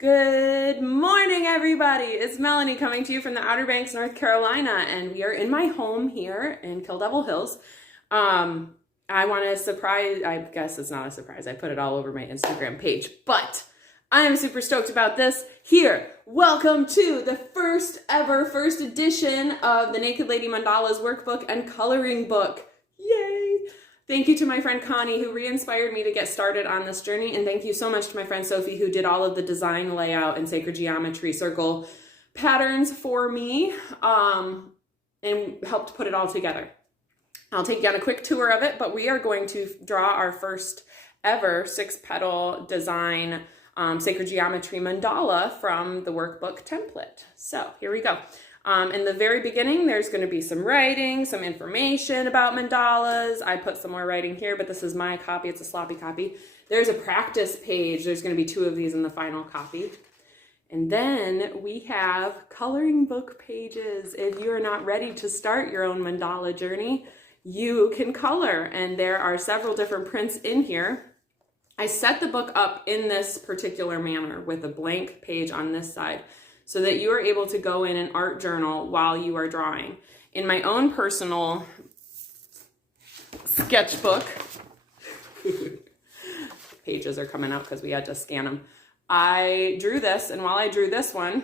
Good morning, everybody. It's Melanie coming to you from the Outer Banks, North Carolina, and we are in my home here in Kill Devil Hills. I want to surprise, I guess it's not a surprise, I put it all over my Instagram page, but I am super stoked about this. Here, welcome to the first edition of the Naked Lady Mandalas workbook and coloring book. Yay! Thank you to my friend Connie who re-inspired me to get started on this journey, and thank you so much to my friend Sophie who did all of the design, layout, and sacred geometry circle patterns for me and helped put it all together. I'll take you on a quick tour of it, but we are going to draw our first ever 6-petal design sacred geometry mandala from the workbook template. So here we go. In the very beginning, there's going to be some writing, some information about mandalas. I put some more writing here, but this is my copy. It's a sloppy copy. There's a practice page. There's going to be 2 of these in the final copy. And then we have coloring book pages. If you are not ready to start your own mandala journey, you can color. And there are several different prints in here. I set the book up in this particular manner with a blank page on this side, so that you are able to go in and art journal while you are drawing. In my own personal sketchbook, pages are coming out because we had to scan them. I drew this, and while I drew this one,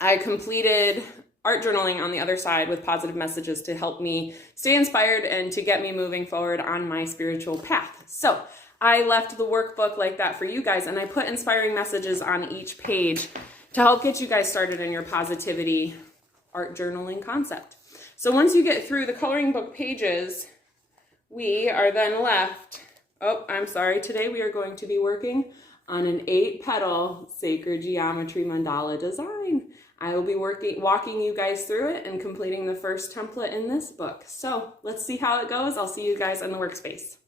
I completed art journaling on the other side with positive messages to help me stay inspired and to get me moving forward on my spiritual path. So I left the workbook like that for you guys, and I put inspiring messages on each page to help get you guys started in your positivity art journaling concept. So once you get through the coloring book pages, we are then left, today we are going to be working on an 8-petal sacred geometry mandala design. I will be walking you guys through it and completing the first template in this book. So let's see how it goes. I'll see you guys in the workspace.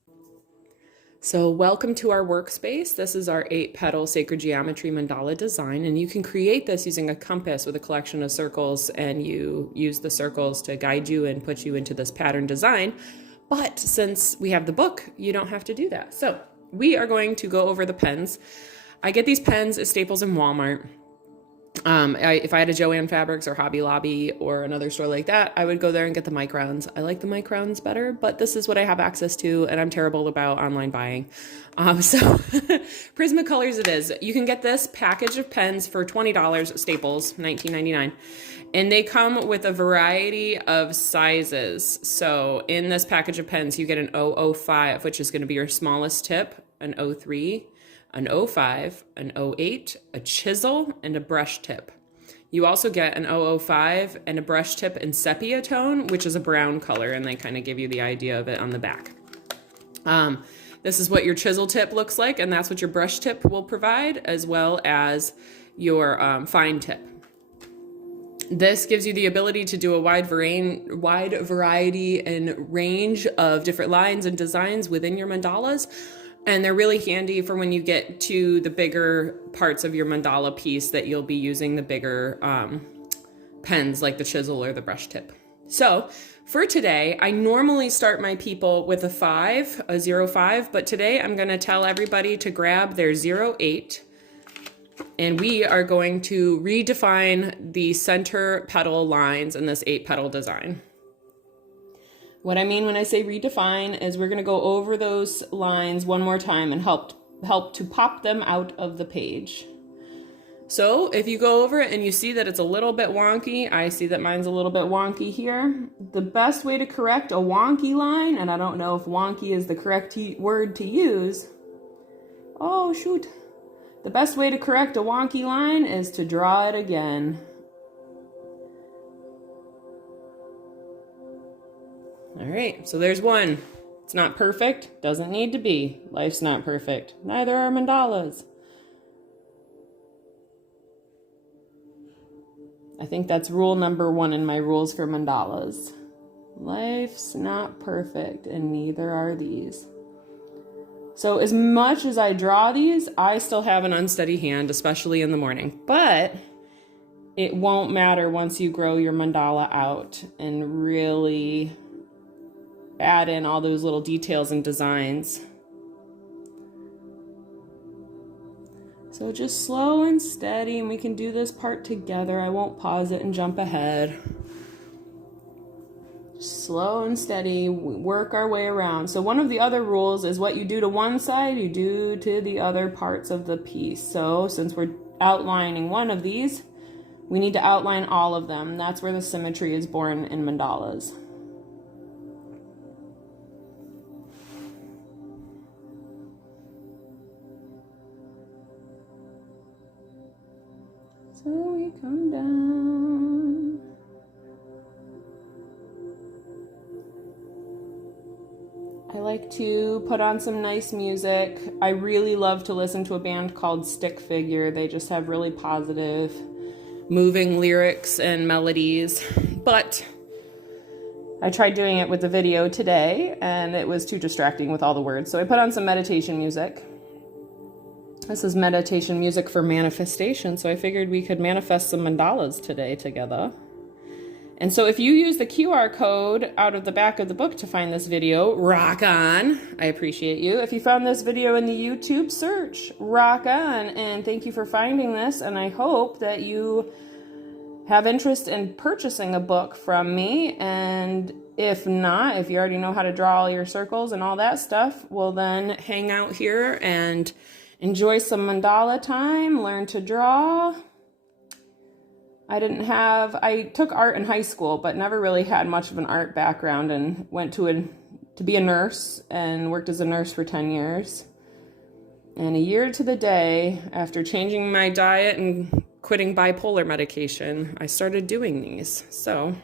So welcome to our workspace. This is our 8-petal sacred geometry mandala design, and you can create this using a compass with a collection of circles, and you use the circles to guide you and put you into this pattern design. But since we have the book, you don't have to do that. So we are going to go over the pens. I get these pens at Staples and Walmart. If I had a Joann Fabrics or Hobby Lobby or another store like that, I would go there and get the microns. I like the microns better, but this is what I have access to, and I'm terrible about online buying. So Prismacolors it is. You can get this package of pens for $20 at Staples, $19.99. And they come with a variety of sizes. So in this package of pens, you get an 005, which is going to be your smallest tip, an 03, an 05, an 08, a chisel, and a brush tip. You also get an 005 and a brush tip in sepia tone, which is a brown color, and they kind of give you the idea of it on the back. This is what your chisel tip looks like, and that's what your brush tip will provide, as well as your fine tip. This gives you the ability to do a wide variety and range of different lines and designs within your mandalas. And they're really handy for when you get to the bigger parts of your mandala piece that you'll be using the bigger pens like the chisel or the brush tip. So for today, I normally start my people with a 05, but today I'm going to tell everybody to grab their 08, and we are going to redefine the center petal lines in this 8-petal design. What I mean when I say redefine is we're going to go over those lines one more time and help to pop them out of the page. So if you go over it and you see that it's a little bit wonky, I see that mine's a little bit wonky here. The best way to correct a wonky line, and I don't know if wonky is the correct word to use. Oh, shoot. The best way to correct a wonky line is to draw it again. All right, so there's one. It's not perfect, doesn't need to be. Life's not perfect. Neither are mandalas. I think that's rule number 1 in my rules for mandalas. Life's not perfect, and neither are these. So as much as I draw these, I still have an unsteady hand, especially in the morning. But it won't matter once you grow your mandala out and really add in all those little details and designs. So just slow and steady, and we can do this part together. I won't pause it and jump ahead. Slow and steady, we work our way around. So one of the other rules is what you do to one side, you do to the other parts of the piece. So since we're outlining one of these, we need to outline all of them. That's where the symmetry is born in mandalas. So we come down. I like to put on some nice music. I really love to listen to a band called Stick Figure. They just have really positive, moving lyrics and melodies. But I tried doing it with the video today, and it was too distracting with all the words. So I put on some meditation music. This is meditation music for manifestation, so I figured we could manifest some mandalas today together. And so if you use the QR code out of the back of the book to find this video, rock on. I appreciate you. If you found this video in the YouTube search, rock on. And thank you for finding this, and I hope that you have interest in purchasing a book from me. And if not, if you already know how to draw all your circles and all that stuff, well then hang out here and enjoy some mandala time, learn to draw. I took art in high school, but never really had much of an art background, and went to be a nurse and worked as a nurse for 10 years. And a year to the day after changing my diet and quitting bipolar medication, I started doing these. So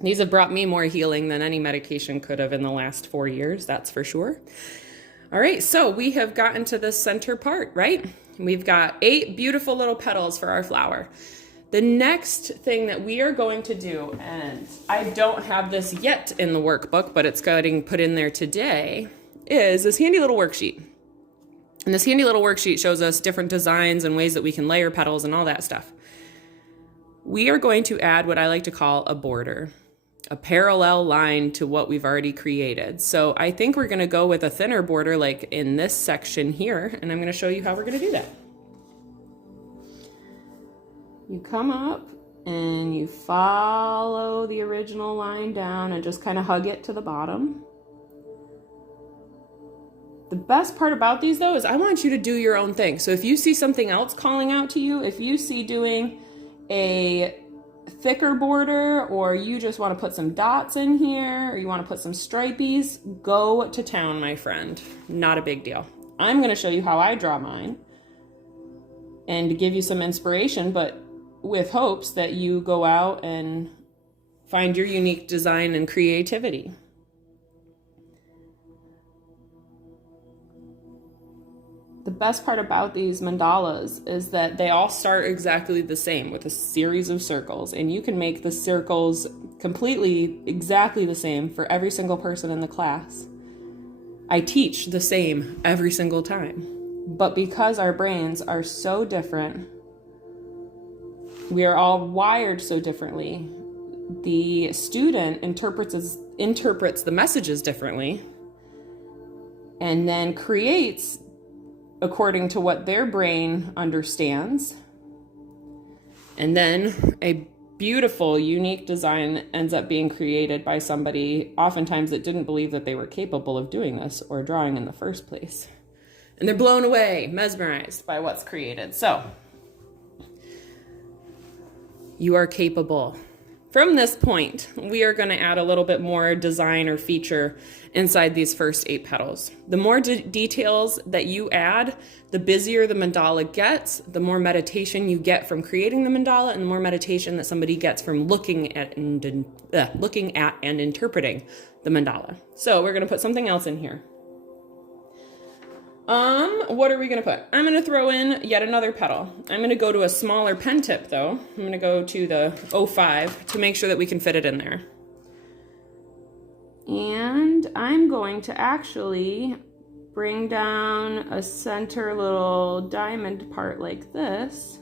these have brought me more healing than any medication could have in the last 4 years, that's for sure. All right, so we have gotten to the center part, right? We've got 8 beautiful little petals for our flower. The next thing that we are going to do, and I don't have this yet in the workbook, but it's getting put in there today, is this handy little worksheet. And this handy little worksheet shows us different designs and ways that we can layer petals and all that stuff. We are going to add what I like to call a border, a parallel line to what we've already created. So I think we're going to go with a thinner border like in this section here, and I'm going to show you how we're going to do that. You come up and you follow the original line down and just kind of hug it to the bottom. The best part about these though is I want you to do your own thing. So if you see something else calling out to you, if you see doing a thicker border, or you just want to put some dots in here, or you want to put some stripies, go to town, my friend. Not a big deal. I'm going to show you how I draw mine and to give you some inspiration, but with hopes that you go out and find your unique design and creativity. The best part about these mandalas is that they all start exactly the same with a series of circles, and you can make the circles completely exactly the same for every single person in the class. I teach the same every single time, but because our brains are so different, we are all wired so differently, the student interprets the messages differently, and then creates according to what their brain understands. And then a beautiful, unique design ends up being created by somebody, oftentimes that didn't believe that they were capable of doing this or drawing in the first place. And they're blown away, mesmerized by what's created. So, you are capable. From this point, we are going to add a little bit more design or feature inside these first 8 petals. The more details that you add, the busier the mandala gets, the more meditation you get from creating the mandala, and the more meditation that somebody gets from looking at and interpreting the mandala. So we're going to put something else in here. What are we going to put? I'm going to throw in yet another petal. I'm going to go to a smaller pen tip though. I'm going to go to the 05 to make sure that we can fit it in there. And I'm going to actually bring down a center little diamond part like this.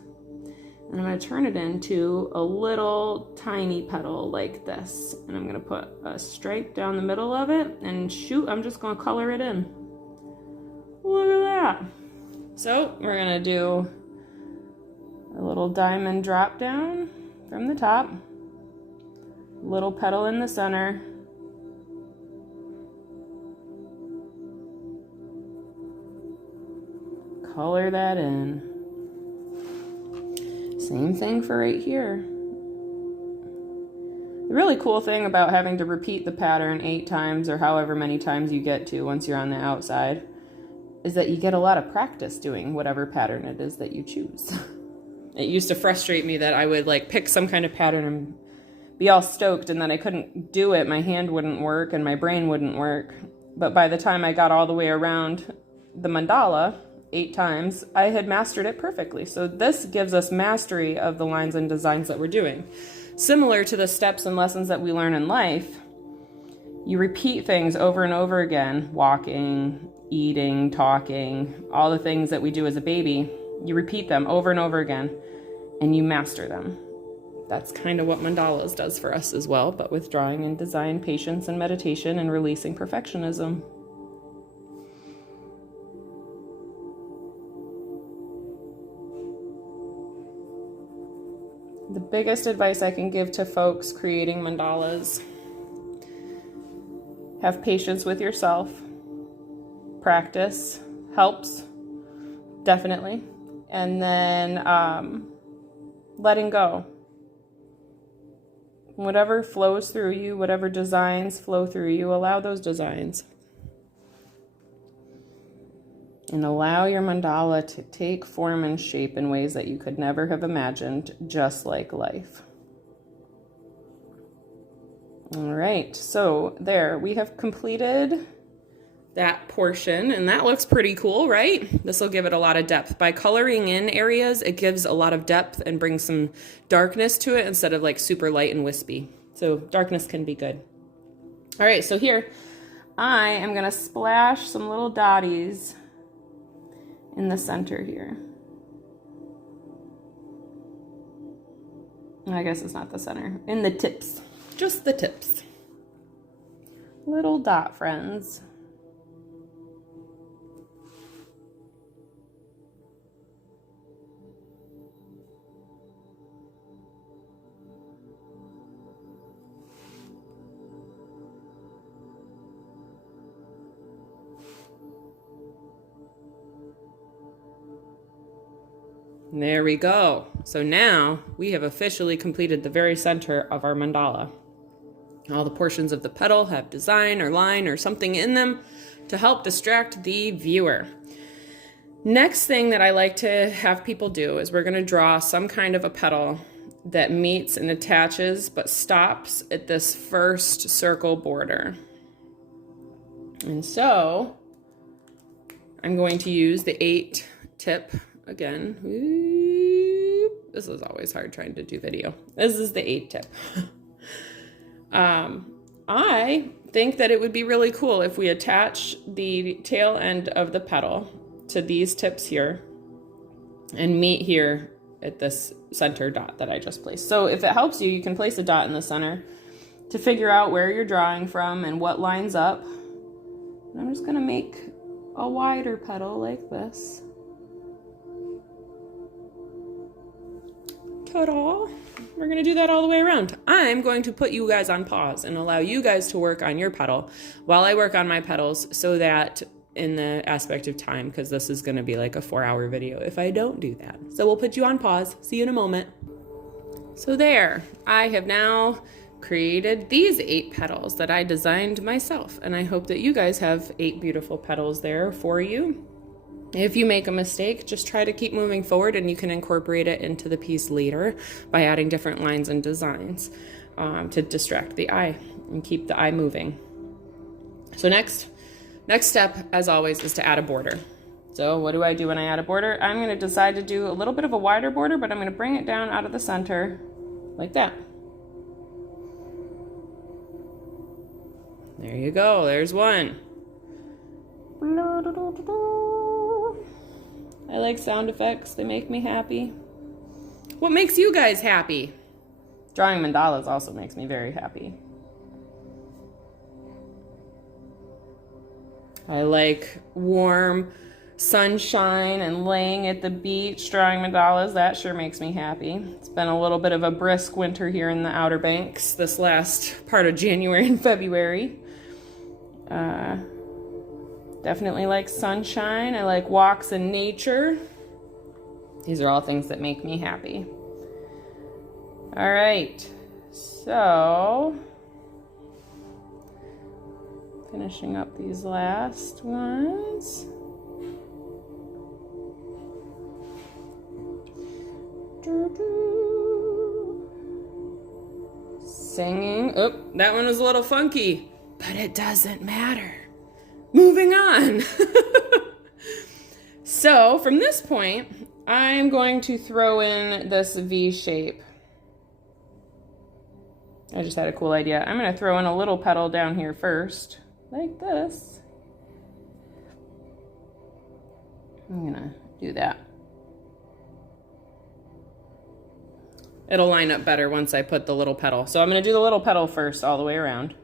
And I'm going to turn it into a little tiny petal like this. And I'm going to put a stripe down the middle of it and shoot, I'm just going to color it in. Look at that. So we're gonna do a little diamond drop down from the top, little petal in the center, color that in. Same thing for right here. The really cool thing about having to repeat the pattern 8 times or however many times you get to once you're on the outside is that you get a lot of practice doing whatever pattern it is that you choose. It used to frustrate me that I would like pick some kind of pattern and be all stoked and then I couldn't do it. My hand wouldn't work and my brain wouldn't work. But by the time I got all the way around the mandala 8 times, I had mastered it perfectly. So this gives us mastery of the lines and designs that we're doing. Similar to the steps and lessons that we learn in life, you repeat things over and over again, walking, eating, talking, all the things that we do as a baby, you repeat them over and over again, and you master them. That's kind of what mandalas does for us as well, but with drawing and design, patience and meditation, and releasing perfectionism. The biggest advice I can give to folks creating mandalas: have patience with yourself. Practice helps, definitely. And then letting go. Whatever flows through you, whatever designs flow through you, allow those designs. And allow your mandala to take form and shape in ways that you could never have imagined, just like life. All right, so there, we have completed that portion, and that looks pretty cool, right? This will give it a lot of depth. By coloring in areas, it gives a lot of depth and brings some darkness to it instead of like super light and wispy. So darkness can be good. All right, so here I am gonna splash some little dotties in the center here. I guess it's not the center, in the tips, just the tips. Little dot friends. There we go. So now we have officially completed the very center of our mandala. All the portions of the petal have design or line or something in them to help distract the viewer. Next thing that I like to have people do is we're going to draw some kind of a petal that meets and attaches but stops at this first circle border. And so I'm going to use the 8 tip again. This is always hard trying to do video. This is the 8 tip. I think that it would be really cool if we attach the tail end of the petal to these tips here and meet here at this center dot that I just placed. So if it helps you, you can place a dot in the center to figure out where you're drawing from and what lines up. And I'm just gonna make a wider petal like this. Ta-da! We're going to do that all the way around. I'm going to put you guys on pause and allow you guys to work on your petal while I work on my petals, so that in the aspect of time, because this is going to be like a 4-hour video if I don't do that. So we'll put you on pause. See you in a moment. So there, I have now created these 8 petals that I designed myself, and I hope that you guys have 8 beautiful petals there for you. If you make a mistake, just try to keep moving forward, and you can incorporate it into the piece later by adding different lines and designs to distract the eye and keep the eye moving. So next step, as always, is to add a border. So what do I do when I add a border? I'm going to decide to do a little bit of a wider border, but I'm going to bring it down out of the center like that. There you go. There's one. I like sound effects. They make me happy. What makes you guys happy? Drawing mandalas also makes me very happy. I like warm sunshine and laying at the beach, drawing mandalas. That sure makes me happy. It's been a little bit of a brisk winter here in the Outer Banks this last part of January and February. Definitely like sunshine. I like walks in nature. These are all things that make me happy. All right, so finishing up these last ones. Singing. Oh, that one was a little funky, but it doesn't matter. Moving on. So from this point, I'm going to throw in this V shape. I just had a cool idea. I'm going to throw in a little petal down here first, like this. I'm going to do that. It'll line up better once I put the little petal. So I'm going to do the little petal first all the way around.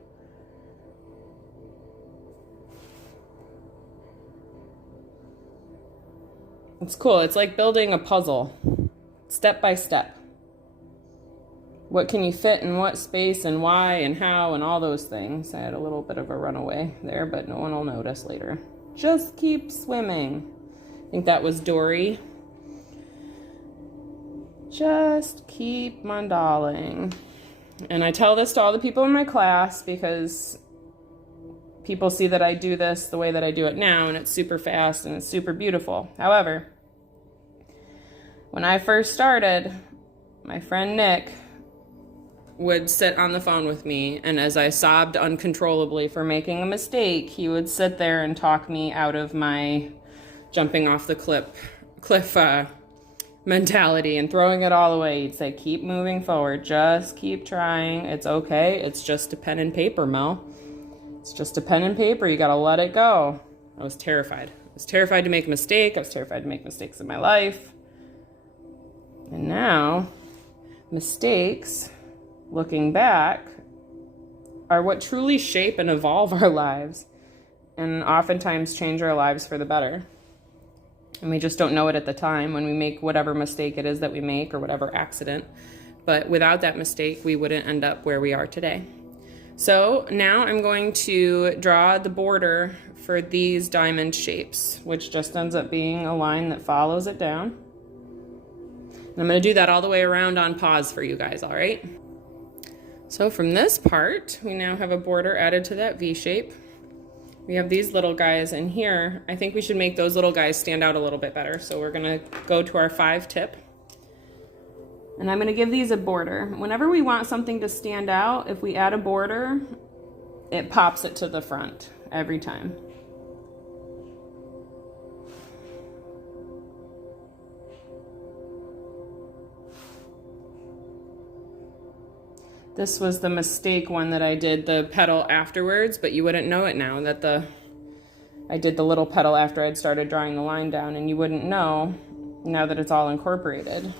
It's cool. It's like building a puzzle, step by step. What can you fit in what space and why and how and all those things. I had a little bit of a runaway there, but no one will notice later. Just keep swimming. I think that was Dory. Just keep mandaling. And I tell this to all the people in my class because people see that I do this the way that I do it now, and it's super fast and it's super beautiful. However, when I first started, my friend Nick would sit on the phone with me, and as I sobbed uncontrollably for making a mistake, he would sit there and talk me out of my jumping off the cliff mentality and throwing it all away. He'd say, keep moving forward, just keep trying, it's okay, it's just a pen and paper, Mel. It's just a pen and paper, you gotta let it go. I was terrified. I was terrified to make a mistake. I was terrified to make mistakes in my life. And now, mistakes, looking back, are what truly shape and evolve our lives and oftentimes change our lives for the better. And we just don't know it at the time when we make whatever mistake it is that we make or whatever accident. But without that mistake, we wouldn't end up where we are today. So now I'm going to draw the border for these diamond shapes, which just ends up being a line that follows it down. And I'm going to do that all the way around on pause for you guys, all right? So from this part, we now have a border added to that V shape. We have these little guys in here. I think we should make those little guys stand out a little bit better. So we're going to go to our 5 tip. And I'm going to give these a border. Whenever we want something to stand out, if we add a border, it pops it to the front every time. This was the mistake one that I did the petal afterwards, but you wouldn't know it now that I did the little petal after I'd started drawing the line down, and you wouldn't know now that it's all incorporated.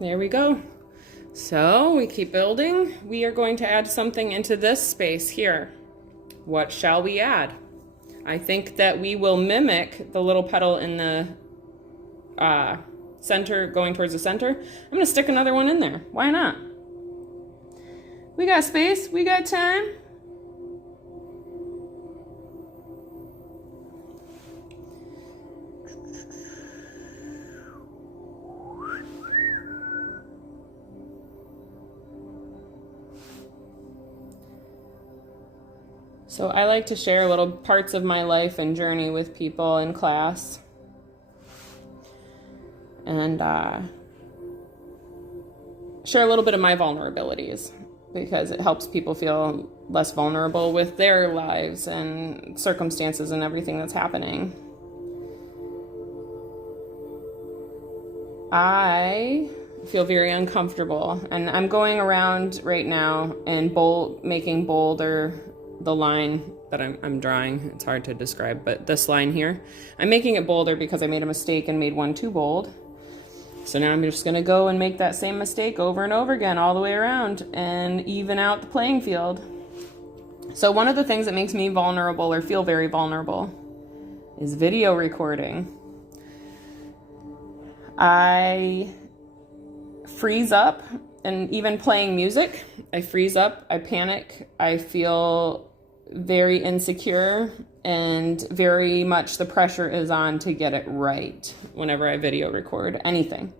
There we go. So we keep building. We are going to add something into this space here. What shall we add? I think that we will mimic the little petal in the center, going towards the center. I'm going to stick another one in there. Why not? We got space. We got time. So I like to share little parts of my life and journey with people in class. And share a little bit of my vulnerabilities because it helps people feel less vulnerable with their lives and circumstances and everything that's happening. I feel very uncomfortable, and I'm going around right now and making bolder the line that I'm drawing. It's hard to describe, but this line here, I'm making it bolder because I made a mistake and made one too bold. So now I'm just gonna go and make that same mistake over and over again all the way around and even out the playing field. So one of the things that makes me vulnerable or feel very vulnerable is video recording. I freeze up, and even playing music, I freeze up, I panic, I feel very insecure, and very much the pressure is on to get it right whenever I video record anything.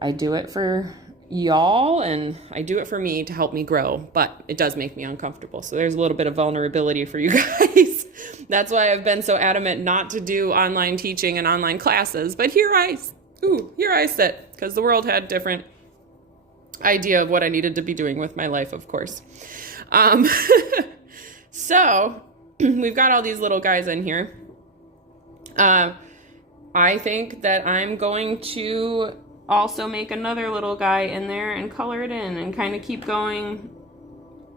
I do it for y'all, and I do it for me to help me grow, but it does make me uncomfortable. So there's a little bit of vulnerability for you guys. That's why I've been so adamant not to do online teaching and online classes. But here I sit, because the world had different idea of what I needed to be doing with my life, of course. So we've got all these little guys in here. I think that I'm going to also make another little guy in there and color it in and kind of keep going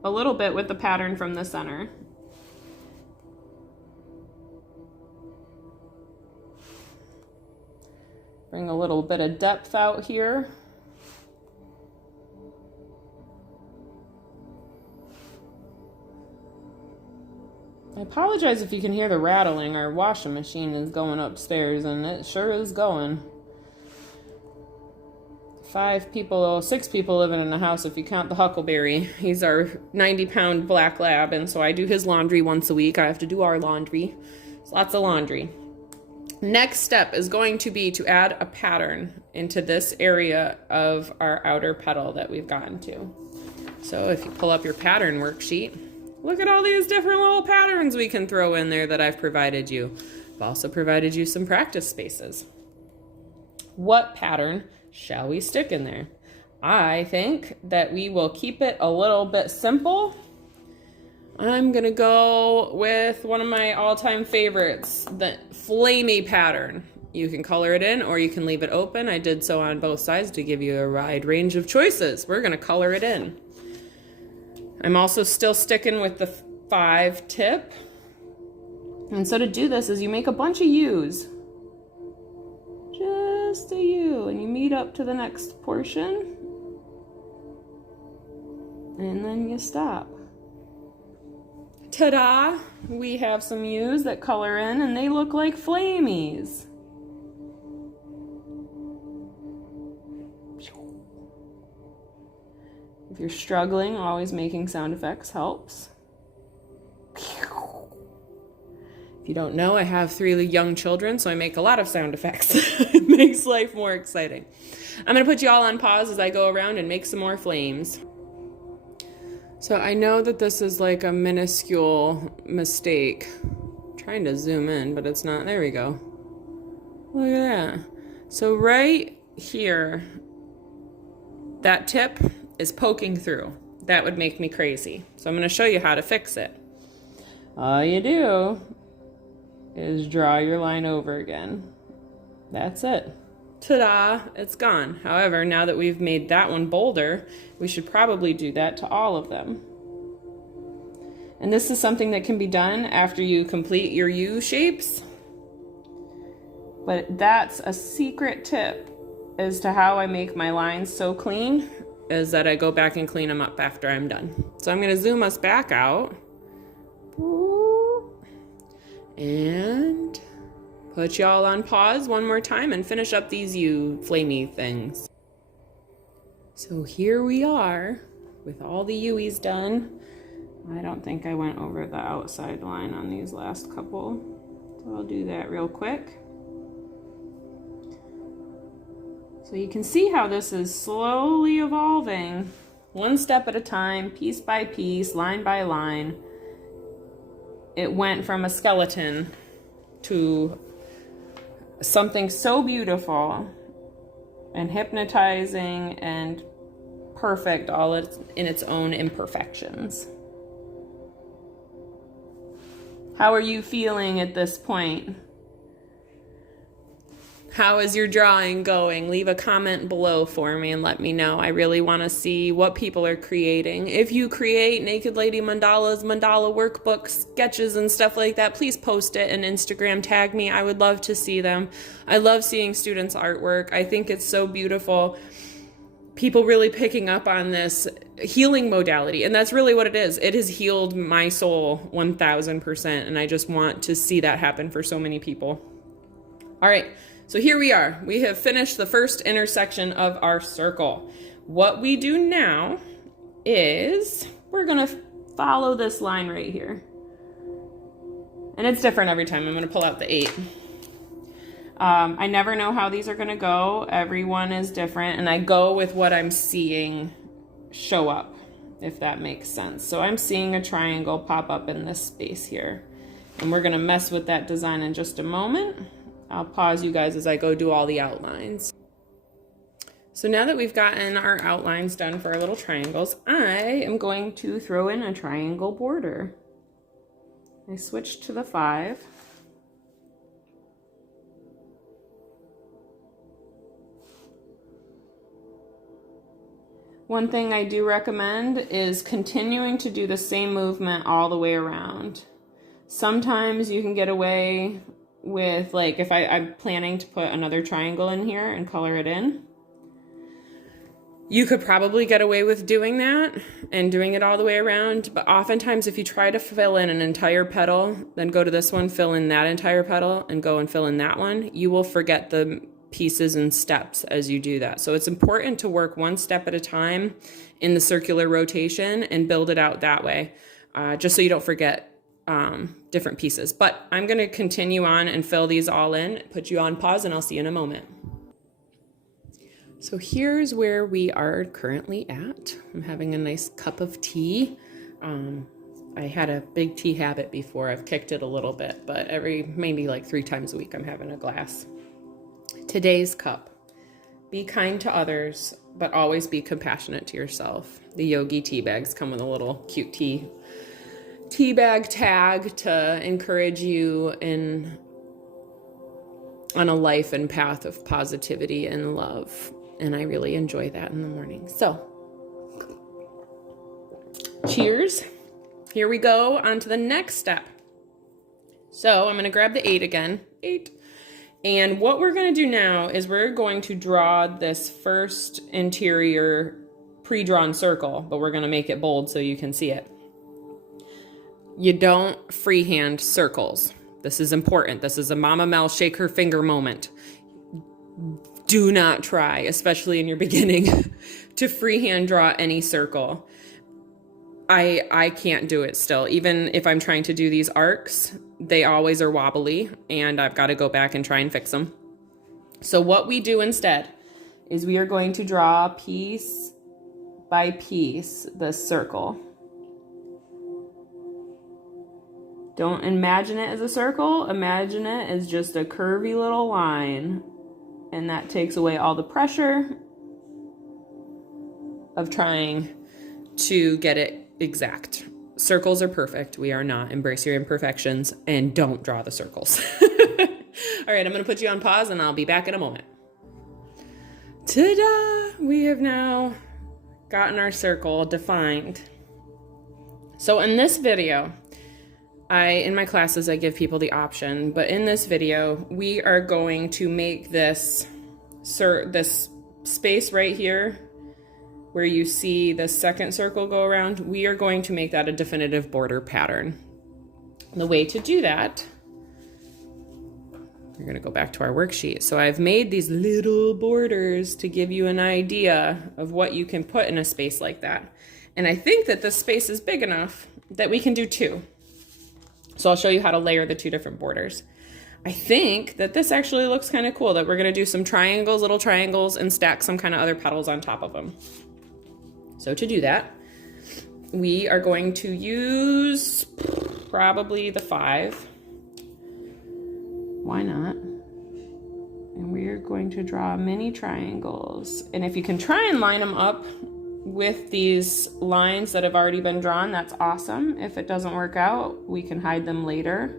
a little bit with the pattern from the center. Bring a little bit of depth out here. I apologize if you can hear the rattling. Our washing machine is going upstairs, and it sure is going. 6 people living in the house if you count the Huckleberry. He's our 90-pound black lab, and so I do his laundry once a week. I have to do our laundry. It's lots of laundry. Next step is going to be to add a pattern into this area of our outer petal that we've gotten to. So if you pull up your pattern worksheet, look at all these different little patterns we can throw in there that I've provided you. I've also provided you some practice spaces. What pattern shall we stick in there? I think that we will keep it a little bit simple. I'm gonna go with one of my all-time favorites, the flamey pattern. You can color it in or you can leave it open. I did so on both sides to give you a wide range of choices. We're gonna color it in. I'm also still sticking with the 5 tip. And so to do this is you make a bunch of U's. Just a U, and you meet up to the next portion. And then you stop. Ta-da! We have some U's that color in, and they look like flamies. If you're struggling, always making sound effects helps. If you don't know, I have 3 young children, so I make a lot of sound effects. It makes life more exciting. I'm going to put you all on pause as I go around and make some more flames. So I know that this is like a minuscule mistake. I'm trying to zoom in, but it's not. There we go. Look at that. So right here, that tip is poking through. That would make me crazy. So I'm going to show you how to fix it. All you do is draw your line over again. That's it. Ta-da, it's gone. However, now that we've made that one bolder, we should probably do that to all of them. And this is something that can be done after you complete your U shapes. But that's a secret tip as to how I make my lines so clean, is that I go back and clean them up after I'm done. So I'm going to zoom us back out. And put y'all on pause one more time and finish up these flamey things. So here we are with all the U's done. I don't think I went over the outside line on these last couple, so I'll do that real quick. So you can see how this is slowly evolving, one step at a time, piece by piece, line by line. It went from a skeleton to something so beautiful and hypnotizing and perfect, all in its own imperfections. How are you feeling at this point? How is your drawing going? Leave a comment below for me and let me know. I really want to see what people are creating. If you create Naked Lady mandalas, mandala workbooks, sketches, and stuff like that, please post it and Instagram tag me. I would love to see them. I love seeing students' artwork. I think it's so beautiful. People really picking up on this healing modality, and that's really what it is. It has healed my soul 1000%, and I just want to see that happen for so many people. All right. So here we are. We have finished the first intersection of our circle. What we do now is we're going to follow this line right here. And it's different every time. I'm going to pull out the 8. I never know how these are going to go. Everyone is different. And I go with what I'm seeing show up, if that makes sense. So I'm seeing a triangle pop up in this space here. And we're going to mess with that design in just a moment. I'll pause you guys as I go do all the outlines. So now that we've gotten our outlines done for our little triangles, I am going to throw in a triangle border. I switch to the 5. One thing I do recommend is continuing to do the same movement all the way around. Sometimes you can get away with, like, if I'm planning to put another triangle in here and color it in, you could probably get away with doing that and doing it all the way around. But oftentimes if you try to fill in an entire petal, then go to this one, fill in that entire petal, and go and fill in that one, you will forget the pieces and steps as you do that. So it's important to work one step at a time in the circular rotation and build it out that way, just so you don't forget different pieces. But I'm going to continue on and fill these all in, put you on pause, and I'll see you in a moment. So here's where we are currently at. I'm having a nice cup of tea. I had a big tea habit before. I've kicked it a little bit, but maybe like 3 times a week I'm having a glass. Today's cup: be kind to others, but always be compassionate to yourself. The Yogi tea bags come with a little cute tea bag tag to encourage you on a life and path of positivity and love. And I really enjoy that in the morning. So, cheers. Here we go on to the next step. So I'm going to grab the 8 again. 8. And what we're going to do now is we're going to draw this first interior pre-drawn circle, but we're going to make it bold so you can see it. You don't freehand circles. This is important. This is a Mama Mel shake her finger moment. Do not try, especially in your beginning, to freehand draw any circle. I can't do it still. Even if I'm trying to do these arcs, they always are wobbly, and I've got to go back and try and fix them. So what we do instead is we are going to draw piece by piece this circle. Don't imagine it as a circle. Imagine it as just a curvy little line. And that takes away all the pressure of trying to get it exact. Circles are perfect. We are not. Embrace your imperfections and don't draw the circles. All right, I'm going to put you on pause and I'll be back in a moment. Ta-da! We have now gotten our circle defined. So in this video, in my classes, I give people the option, but in this video, we are going to make this space right here where you see the second circle go around, we are going to make that a definitive border pattern. The way to do that, we're going to go back to our worksheet. So I've made these little borders to give you an idea of what you can put in a space like that. And I think that this space is big enough that we can do 2. So I'll show you how to layer the 2 different borders. I think that this actually looks kind of cool, that we're going to do some triangles, little triangles, and stack some kind of other petals on top of them. So to do that, we are going to use probably the 5. Why not? And we're going to draw mini triangles. And if you can try and line them up with these lines that have already been drawn, that's awesome. If it doesn't work out, we can hide them later.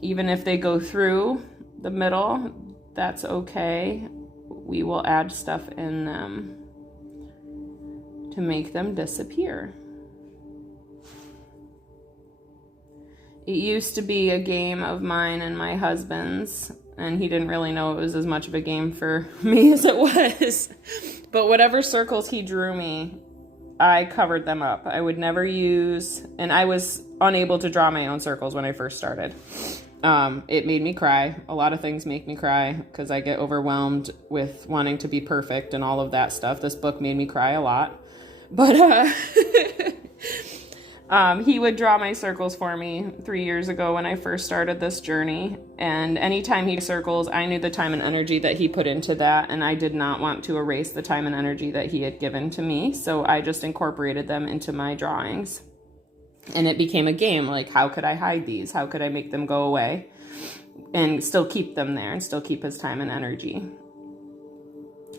Even if they go through, the middle, that's okay. We will add stuff in them to make them disappear. It used to be a game of mine and my husband's, and he didn't really know it was as much of a game for me as it was. But whatever circles he drew me, I covered them up. I would never use, and I was unable to draw my own circles when I first started. It made me cry. A lot of things make me cry because I get overwhelmed with wanting to be perfect and all of that stuff. This book made me cry a lot. But he would draw my circles for me 3 years ago when I first started this journey. And anytime he circles, I knew the time and energy that he put into that. And I did not want to erase the time and energy that he had given to me. So I just incorporated them into my drawings. And it became a game. Like, how could I hide these? How could I make them go away and still keep them there and still keep his time and energy?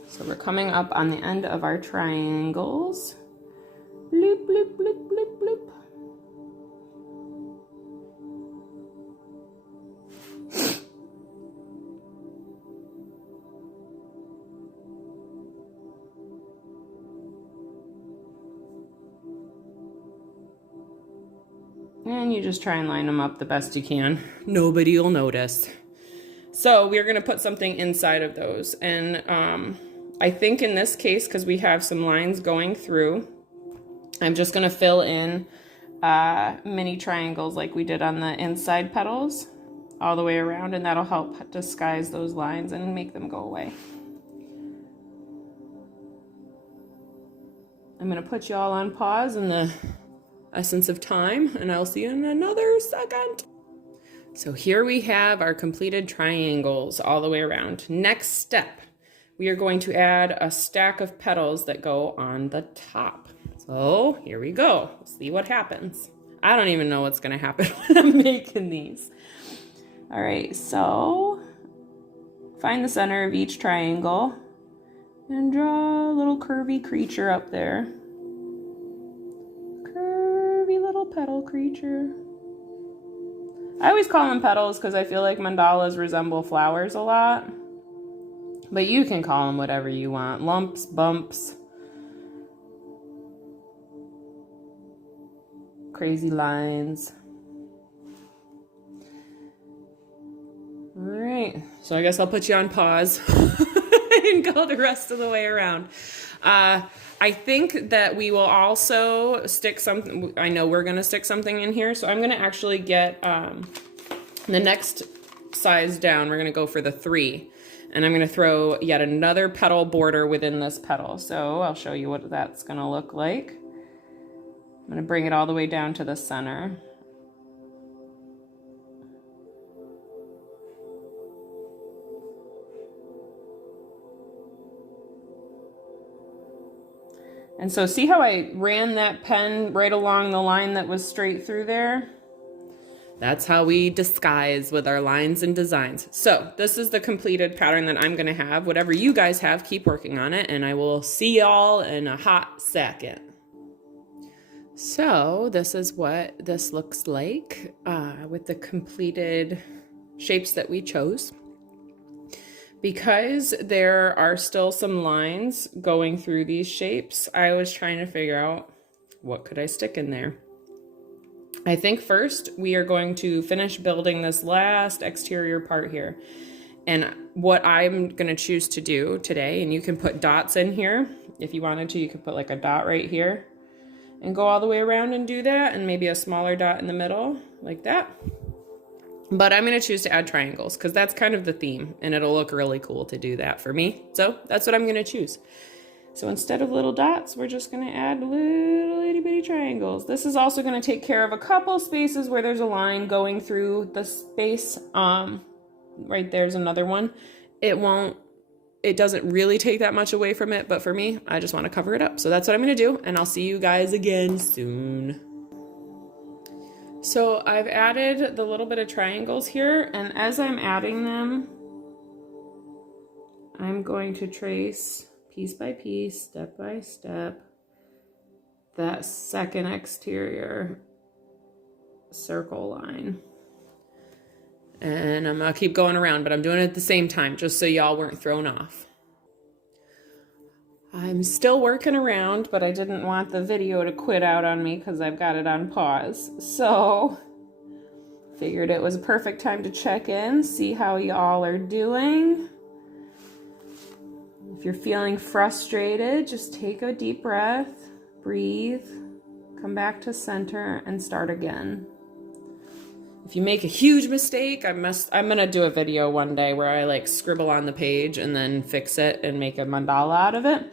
So we're coming up on the end of our triangles. Bloop, bloop, bloop, bloop, bloop. And you just try and line them up the best you can. Nobody will notice. So we're going to put something inside of those. And I think in this case, because we have some lines going through, I'm just going to fill in mini triangles like we did on the inside petals all the way around. And that'll help disguise those lines and make them go away. I'm going to put you all on pause in the essence of time, and I'll see you in another second. So here we have our completed triangles all the way around. Next step, we are going to add a stack of petals that go on the top. So here we go. See what happens. I don't even know what's going to happen when I'm making these. All right, so find the center of each triangle and draw a little curvy creature up there. Petal creature. I always call them petals because I feel like mandalas resemble flowers a lot. But you can call them whatever you want. Lumps, bumps, crazy lines. All right. So I guess I'll put you on pause and go the rest of the way around. I think that we will also stick something. I know we're going to stick something in here. So I'm going to actually get the next size down. We're going to go for the 3. And I'm going to throw yet another petal border within this petal. So I'll show you what that's going to look like. I'm going to bring it all the way down to the center. And so see how I ran that pen right along the line that was straight through there? That's how we disguise with our lines and designs. So this is the completed pattern that I'm going to have. Whatever you guys have, keep working on it, and I will see y'all in a hot second. So this is what this looks like with the completed shapes that we chose. Because there are still some lines going through these shapes, I was trying to figure out what could I stick in there. I think first we are going to finish building this last exterior part here. And what I'm going to choose to do today, and you can put dots in here. If you wanted to, you could put like a dot right here and go all the way around and do that. And maybe a smaller dot in the middle like that. But I'm going to choose to add triangles because that's kind of the theme, and it'll look really cool to do that for me. So that's what I'm going to choose. So instead of little dots, we're just going to add little itty bitty triangles. This is also going to take care of a couple spaces where there's a line going through the space. Right there's another one. It doesn't really take that much away from it, but for me, I just want to cover it up. So that's what I'm going to do, and I'll see you guys again soon. So I've added the little bit of triangles here, and as I'm adding them, I'm going to trace piece by piece, step by step, that second exterior circle line. And I'm gonna keep going around, but I'm doing it at the same time, just so y'all weren't thrown off. I'm still working around, but I didn't want the video to quit out on me because I've got it on pause. So, figured it was a perfect time to check in, see how y'all are doing. If you're feeling frustrated, just take a deep breath, breathe, come back to center, and start again. If you make a huge mistake, I'm gonna do a video one day where I like scribble on the page and then fix it and make a mandala out of it,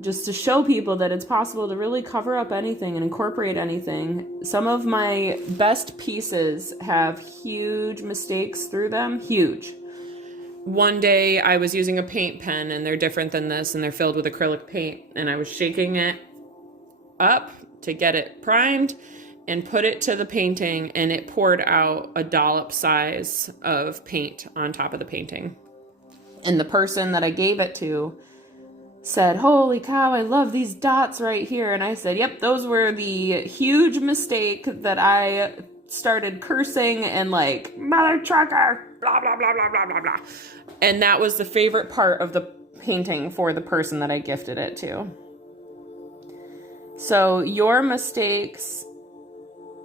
just to show people that it's possible to really cover up anything and incorporate anything. Some of my best pieces have huge mistakes through them, huge. One day I was using a paint pen and they're different than this and they're filled with acrylic paint, and I was shaking it up to get it primed and put it to the painting, and it poured out a dollop size of paint on top of the painting. And the person that I gave it to said, "Holy cow, I love these dots right here." And I said, "Yep, those were the huge mistake that I started cursing and like, mother trucker, blah, blah, blah, blah, blah, blah, blah." And that was the favorite part of the painting for the person that I gifted it to. So your mistakes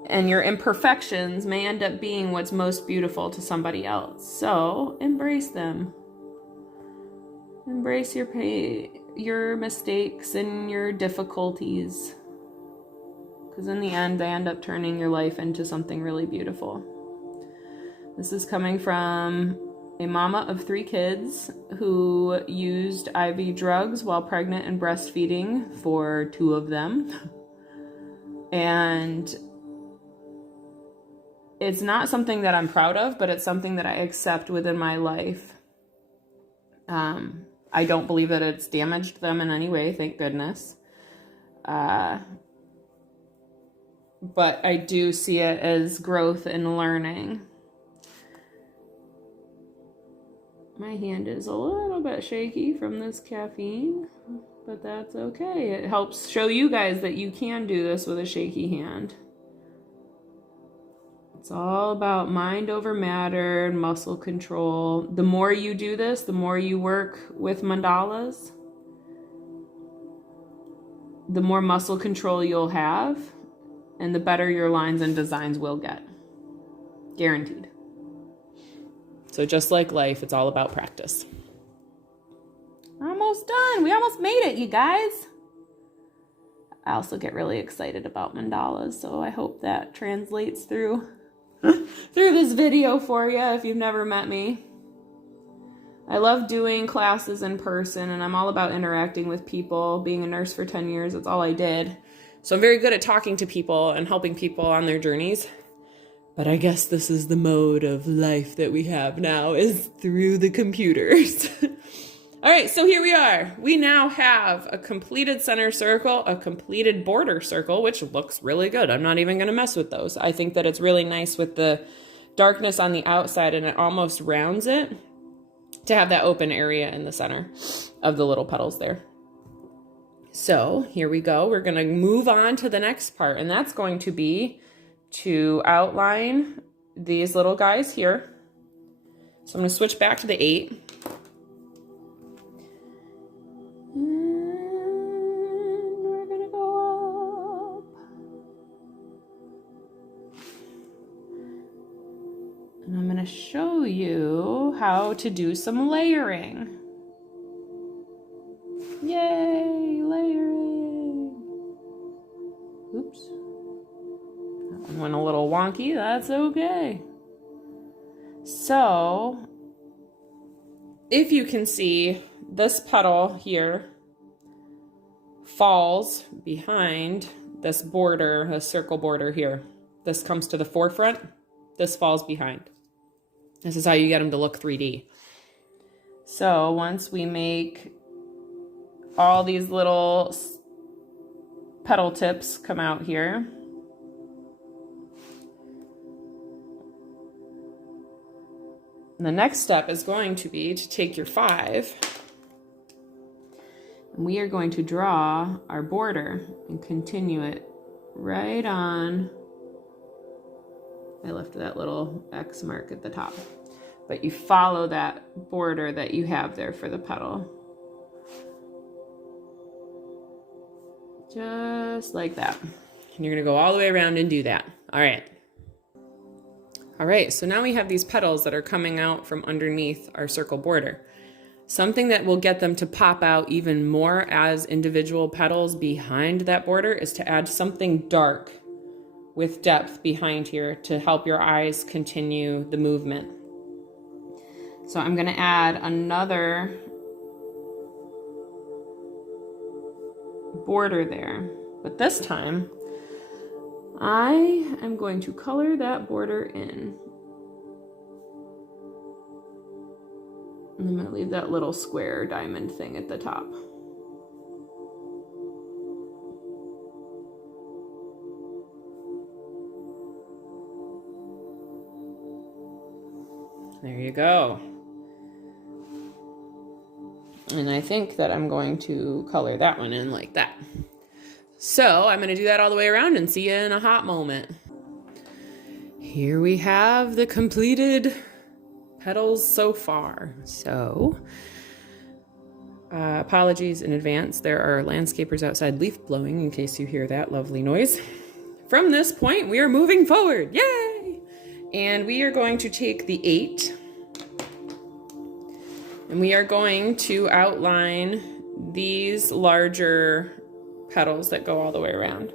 and your imperfections may end up being what's most beautiful to somebody else. So embrace them. Embrace your pain, your mistakes and your difficulties. Because in the end, they end up turning your life into something really beautiful. This is coming from a mama of 3 kids who used IV drugs while pregnant and breastfeeding for 2 of them. And it's not something that I'm proud of, but it's something that I accept within my life. I don't believe that it's damaged them in any way, thank goodness. But I do see it as growth and learning. My hand is a little bit shaky from this caffeine, but that's okay. It helps show you guys that you can do this with a shaky hand. It's all about mind over matter and muscle control. The more you do this, the more you work with mandalas, the more muscle control you'll have, and the better your lines and designs will get. Guaranteed. So just like life, it's all about practice. Almost done. We almost made it, you guys. I also get really excited about mandalas, so I hope that translates through this video for you if you've never met me. I love doing classes in person, and I'm all about interacting with people. Being a nurse for 10 years, that's all I did. So I'm very good at talking to people and helping people on their journeys. But I guess this is the mode of life that we have now, is through the computers. All right, so here we are. We now have a completed center circle, a completed border circle, which looks really good. I'm not even going to mess with those. I think that it's really nice with the darkness on the outside, and it almost rounds it to have that open area in the center of the little petals there. So here we go. We're going to move on to the next part, and that's going to be to outline these little guys here. So I'm going to switch back to the 8. Show you how to do some layering. Yay, layering. Oops. That one went a little wonky, that's okay. So, if you can see, this petal here falls behind this border, a circle border here. This comes to the forefront, this falls behind. This is how you get them to look 3D. So once we make all these little petal tips come out here, the next step is going to be to take your 5, and we are going to draw our border and continue it right on I left that little X mark at the top. But you follow that border that you have there for the petal. Just like that. And you're gonna go all the way around and do that. All right. All right, so now we have these petals that are coming out from underneath our circle border. Something that will get them to pop out even more as individual petals behind that border is to add something dark with depth behind here to help your eyes continue the movement. So I'm gonna add another border there, but this time I am going to color that border in. And I'm going to leave that little square diamond thing at the top. There you go. And I think that I'm going to color that one in like that. So I'm going to do that all the way around and see you in a hot moment. Here we have the completed petals so far. So apologies in advance. There are landscapers outside leaf blowing in case you hear that lovely noise. From this point, we are moving forward. Yay! And we are going to take the 8 and we are going to outline these larger petals that go all the way around.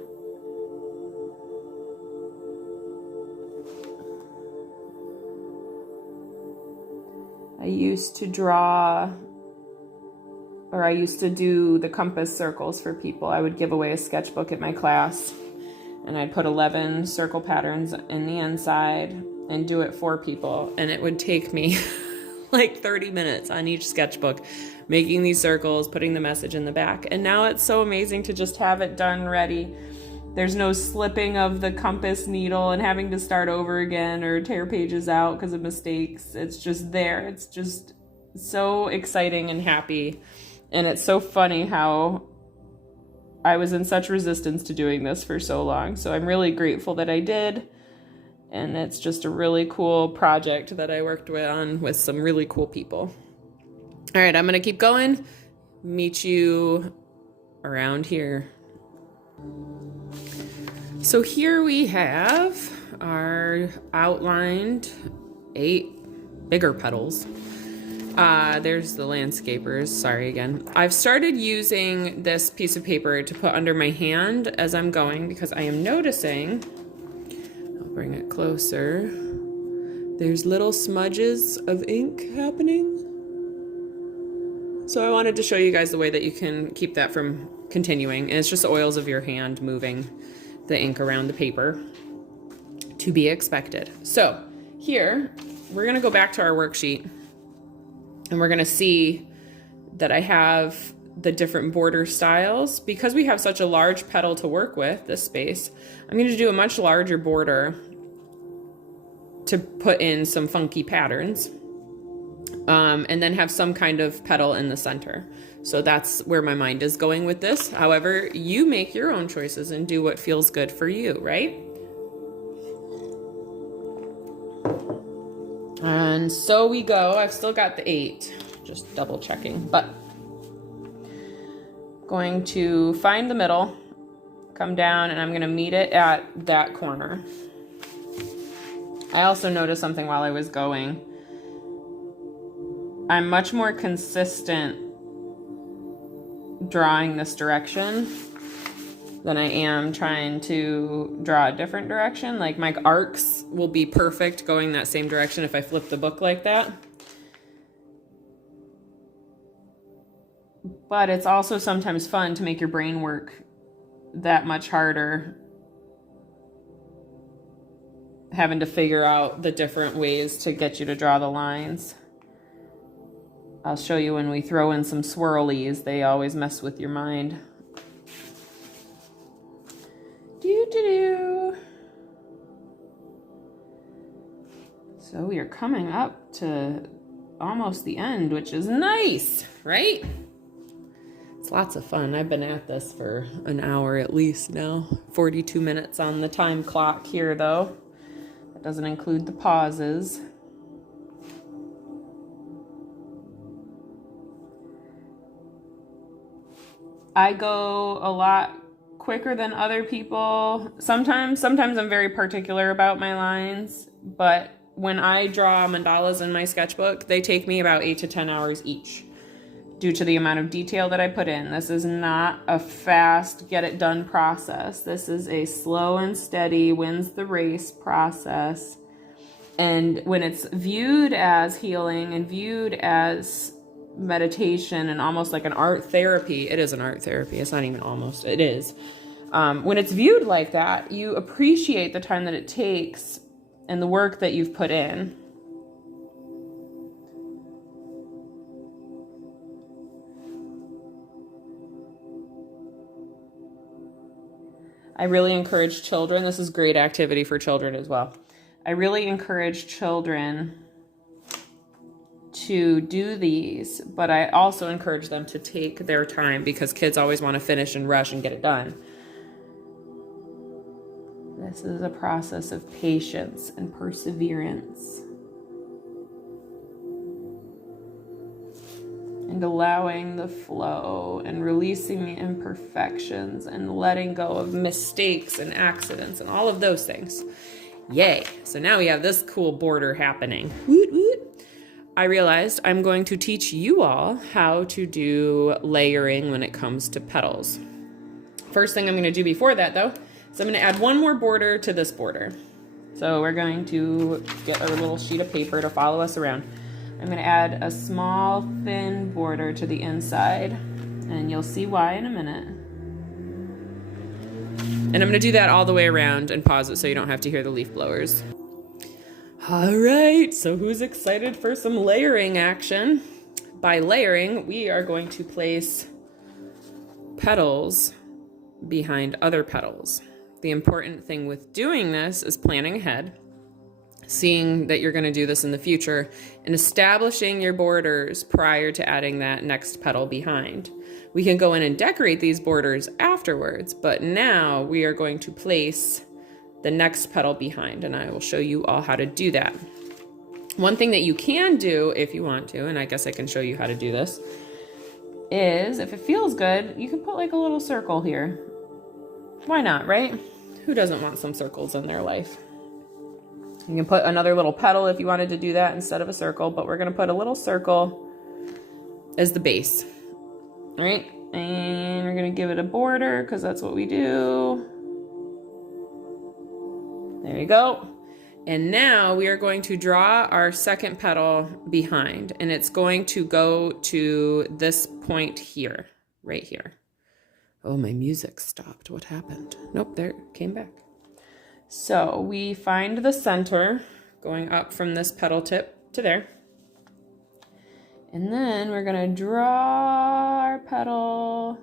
I used to do the compass circles for people. I would give away a sketchbook at my class and I'd put 11 circle patterns in the inside and do it for people. And it would take me like 30 minutes on each sketchbook, making these circles, putting the message in the back. And now it's so amazing to just have it done ready. There's no slipping of the compass needle and having to start over again or tear pages out because of mistakes. It's just there. It's just so exciting and happy. And it's so funny how I was in such resistance to doing this for so long. So I'm really grateful that I did. And it's just a really cool project that I worked on with some really cool people. All right, I'm gonna keep going. Meet you around here. So here we have our outlined 8 bigger petals. There's the landscapers, sorry again. I've started using this piece of paper to put under my hand as I'm going because I am noticing, I'll bring it closer, there's little smudges of ink happening. So I wanted to show you guys the way that you can keep that from continuing. And it's just the oils of your hand moving the ink around the paper, to be expected. So here, we're gonna go back to our worksheet and we're gonna see that I have the different border styles. Because we have such a large petal to work with, this space, I'm gonna do a much larger border to put in some funky patterns. And then have some kind of petal in the center. So that's where my mind is going with this. However, you make your own choices and do what feels good for you, right? And so we go. I've still got the 8, just double checking, but going to find the middle, come down, and I'm gonna meet it at that corner. I also noticed something while I was going. I'm much more consistent drawing this direction than I am trying to draw a different direction. Like my arcs will be perfect going that same direction if I flip the book like that. But it's also sometimes fun to make your brain work that much harder, having to figure out the different ways to get you to draw the lines. I'll show you when we throw in some swirlies, they always mess with your mind. Doo-doo-doo. So we are coming up to almost the end, which is nice, right? It's lots of fun. I've been at this for an hour at least now. 42 minutes on the time clock here though. That doesn't include the pauses. I go a lot quicker than other people. Sometimes I'm very particular about my lines, but when I draw mandalas in my sketchbook, they take me about 8 to 10 hours each due to the amount of detail that I put in. This is not a fast, get it done process. This is a slow and steady, wins the race process. And when it's viewed as healing and viewed as meditation and almost like an art therapy, it is an art therapy. It's not even almost, it is. When it's viewed like that, you appreciate the time that it takes and the work that you've put in. I really encourage children. This is great activity for children as well. I really encourage children to do these, but I also encourage them to take their time because kids always want to finish and rush and get it done. This is a process of patience and perseverance and allowing the flow and releasing the imperfections and letting go of mistakes and accidents and all of those things. Yay. So now we have this cool border happening. Woot woot. I realized I'm going to teach you all how to do layering when it comes to petals. First thing I'm going to do before that, though, is I'm going to add one more border to this border. So we're going to get a little sheet of paper to follow us around. I'm going to add a small, thin border to the inside, and you'll see why in a minute. And I'm going to do that all the way around and pause it so you don't have to hear the leaf blowers. All right, so who's excited for some layering action? By layering, we are going to place petals behind other petals. The important thing with doing this is planning ahead, seeing that you're going to do this in the future, and establishing your borders prior to adding that next petal behind. We can go in and decorate these borders afterwards, but now we are going to place the next petal behind, and I will show you all how to do that. One thing that you can do if you want to, and I guess I can show you how to do this, is if it feels good, you can put like a little circle here. Why not, right? Who doesn't want some circles in their life? You can put another little petal if you wanted to do that instead of a circle, but we're going to put a little circle as the base. All right, and we're going to give it a border because that's what we do. There you go. And now we are going to draw our second petal behind, and it's going to go to this point here, right here. Oh, my music stopped. What happened? Nope, there it came back. So we find the center going up from this petal tip to there. And then we're going to draw our petal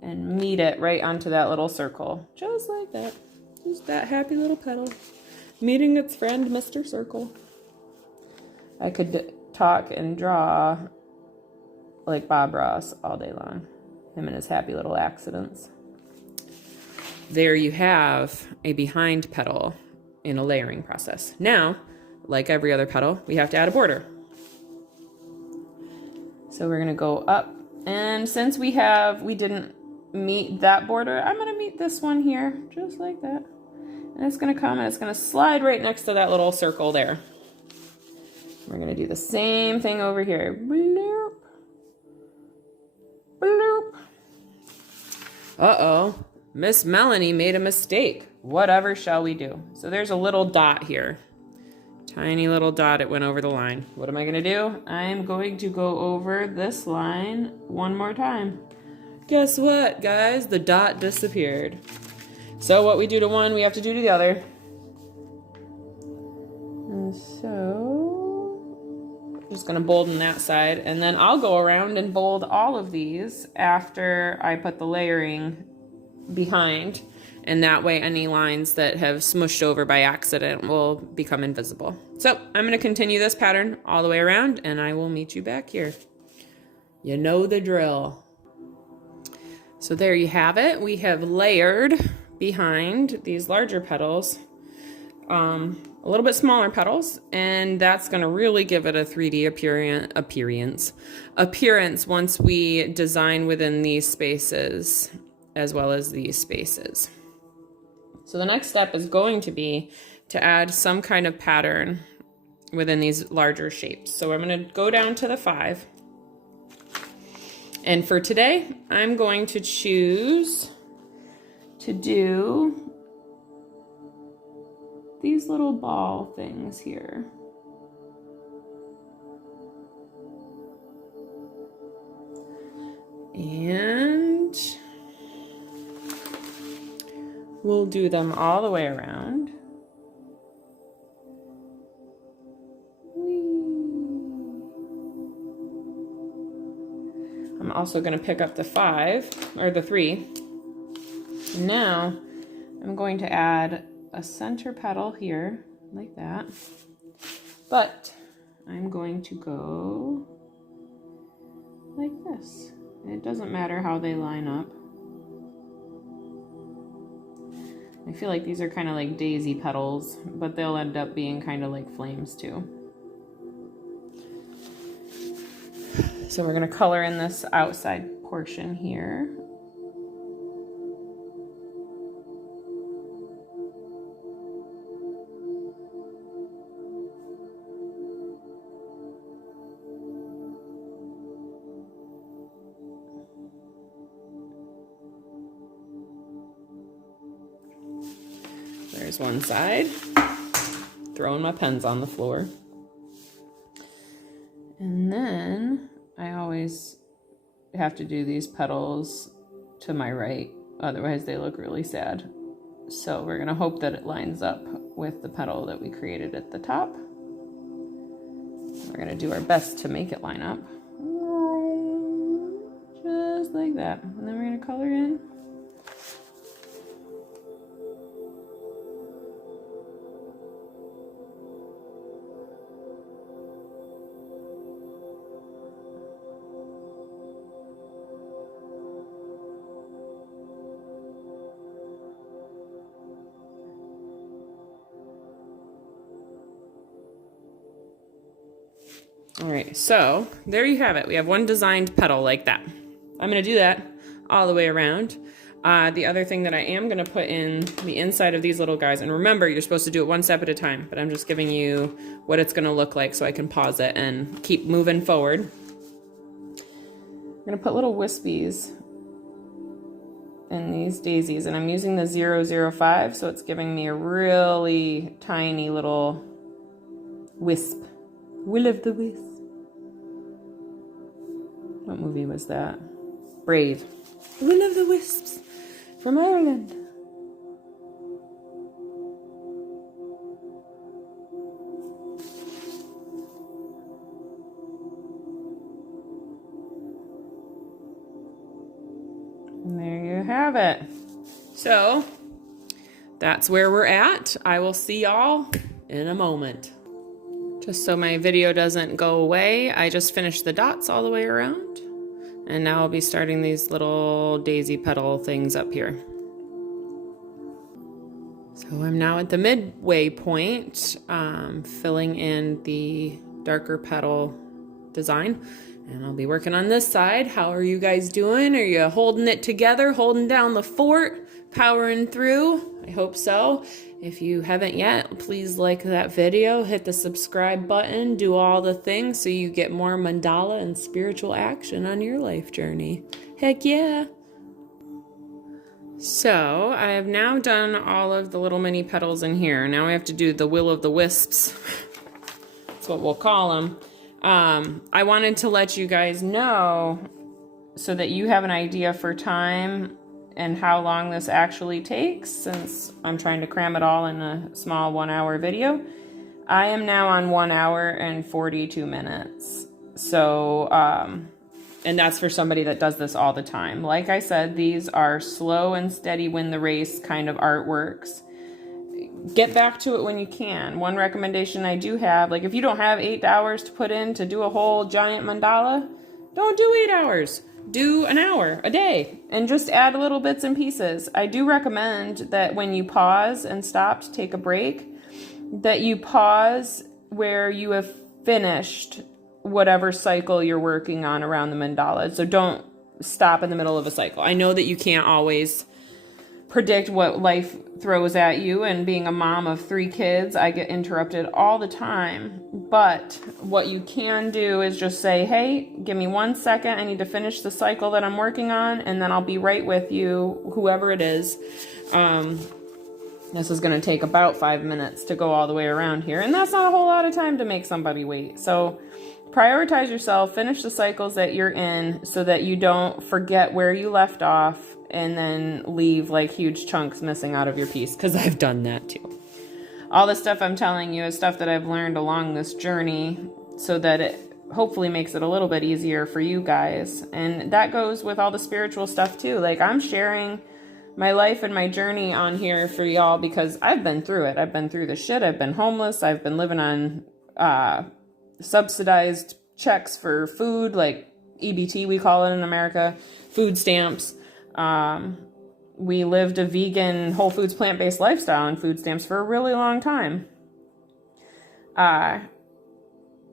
and meet it right onto that little circle, just like that. Just that happy little petal meeting its friend, Mr. Circle. I could talk and draw like Bob Ross all day long. Him and his happy little accidents. There you have a behind petal in a layering process. Now, like every other petal, we have to add a border. So we're gonna go up, and since we didn't meet that border, I'm gonna meet this one here, just like that. And it's gonna come and it's gonna slide right next to that little circle there. We're gonna do the same thing over here. Bloop. Bloop. Uh-oh, Miss Melanie made a mistake. Whatever shall we do? So there's a little dot here. Tiny little dot, it went over the line. What am I gonna do? I'm going to go over this line one more time. Guess what, guys? The dot disappeared. So what we do to one, we have to do to the other. And so, I'm just gonna bolden that side, and then I'll go around and bold all of these after I put the layering behind, and that way any lines that have smushed over by accident will become invisible. So I'm gonna continue this pattern all the way around, and I will meet you back here. You know the drill. So there you have it. We have layered behind these larger petals a little bit smaller petals, and that's going to really give it a 3D appearance once we design within these spaces as well as these spaces. So the next step is going to be to add some kind of pattern within these larger shapes. So I'm going to go down to the 5. And for today, I'm going to choose to do these little ball things here. And we'll do them all the way around. I'm also going to pick up the 5, or the 3. And now I'm going to add a center petal here, like that. But I'm going to go like this. It doesn't matter how they line up. I feel like these are kind of like daisy petals, but they'll end up being kind of like flames too. So we're going to color in this outside portion here. There's one side. Throwing my pens on the floor. And then I always have to do these petals to my right, otherwise they look really sad. So we're going to hope that it lines up with the petal that we created at the top. We're going to do our best to make it line up. Just like that. And then we're going to color in. All right, so there you have it. We have one designed petal like that. I'm going to do that all the way around. The other thing that I am going to put in the inside of these little guys, and remember, you're supposed to do it one step at a time, but I'm just giving you what it's going to look like so I can pause it and keep moving forward. I'm going to put little wispies in these daisies, and I'm using the 005, so it's giving me a really tiny little wisp. Will of the Wisp. What movie was that? Brave. Will of the Wisps from Ireland. And there you have it. So that's where we're at. I will see y'all in a moment. Just so my video doesn't go away, I just finished the dots all the way around. And now I'll be starting these little daisy petal things up here. So I'm now at the midway point, filling in the darker petal design. And I'll be working on this side. How are you guys doing? Are you holding it together, holding down the fort, powering through? I hope so. If you haven't yet, please like that video, hit the subscribe button, do all the things so you get more mandala and spiritual action on your life journey. Heck yeah! So I have now done all of the little mini petals in here. Now we have to do the Will of the Wisps. That's what we'll call them. I wanted to let you guys know so that you have an idea for time and how long this actually takes, since I'm trying to cram it all in a small 1-hour video. I am now on 1 hour and 42 minutes. So, and that's for somebody that does this all the time. Like I said, these are slow and steady win the race kind of artworks. Get back to it when you can. One recommendation I do have, like if you don't have 8 hours to put in to do a whole giant mandala, don't do 8 hours. Do an hour a day and just add little bits and pieces. I do recommend that when you pause and stop to take a break, that you pause where you have finished whatever cycle you're working on around the mandala. So don't stop in the middle of a cycle. I know that you can't always predict what life throws at you, and being a mom of 3 kids, I get interrupted all the time. But what you can do is just say, hey, give me 1 second. I need to finish the cycle that I'm working on, and then I'll be right with you, whoever it is. This is going to take about 5 minutes to go all the way around here, and that's not a whole lot of time to make somebody wait. So prioritize yourself, finish the cycles that you're in so that you don't forget where you left off and then leave like huge chunks missing out of your piece, because I've done that too. All the stuff I'm telling you is stuff that I've learned along this journey so that it hopefully makes it a little bit easier for you guys. And that goes with all the spiritual stuff too. Like, I'm sharing my life and my journey on here for y'all because I've been through it. I've been through the shit. I've been homeless. I've been living on subsidized checks for food, like EBT, we call it in America, food stamps. We lived a vegan, Whole Foods, plant-based lifestyle on food stamps for a really long time.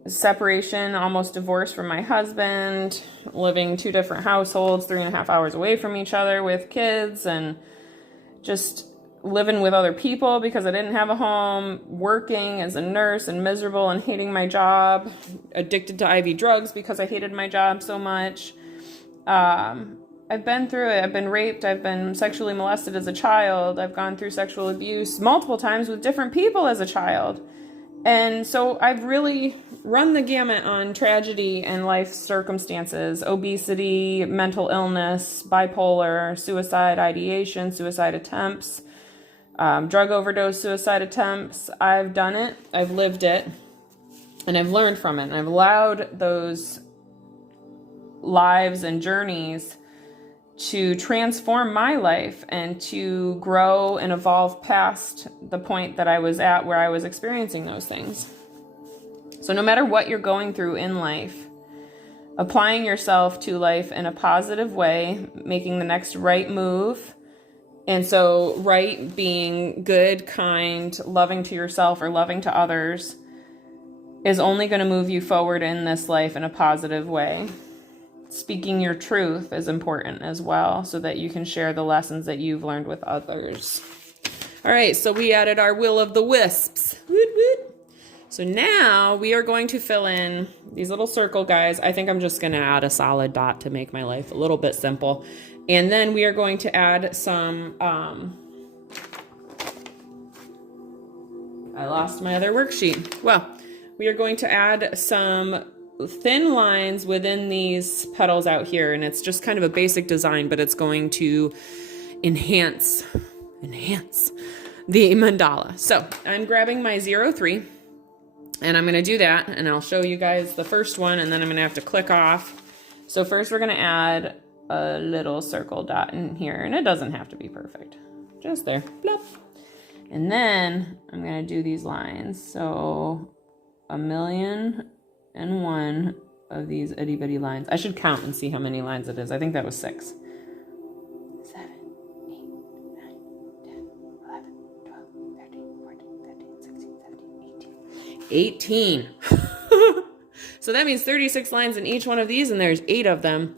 Separation, almost divorced from my husband, living 2 different households, 3.5 hours away from each other with kids, and just living with other people because I didn't have a home, working as a nurse and miserable and hating my job, addicted to IV drugs because I hated my job so much. I've been through it. I've been raped. I've been sexually molested as a child. I've gone through sexual abuse multiple times with different people as a child. And so I've really run the gamut on tragedy and life circumstances, obesity, mental illness, bipolar, suicide ideation, suicide attempts, drug overdose, suicide attempts. I've done it. I've lived it. And I've learned from it. And I've allowed those lives and journeys to transform my life and to grow and evolve past the point that I was at where I was experiencing those things. So no matter what you're going through in life, applying yourself to life in a positive way, making the next right move. And so right being good, kind, loving to yourself or loving to others is only going to move you forward in this life in a positive way. Speaking your truth is important as well so that you can share the lessons that you've learned with others. All right, so we added our Will of the Wisps. Woot, woot. So now we are going to fill in these little circle guys. I think I'm just going to add a solid dot to make my life a little bit simple. And then we are going to add some, I lost my other worksheet. Well, we are going to add some thin lines within these petals out here, and it's just kind of a basic design, but it's going to enhance the mandala. So I'm grabbing my 03 and I'm going to do that, and I'll show you guys the first one, and then I'm going to have to click off. So first we're going to add a little circle dot in here, and it doesn't have to be perfect, just there, plop. And then I'm going to do these lines. So 1,000,001 of these itty bitty lines. I should count and see how many lines it is. I think that was 6. 7, 8, 9, 10, 11, 12, 13, 14, 15, 16, 17, 18. 18. So that means 36 lines in each one of these, and there's 8 of them.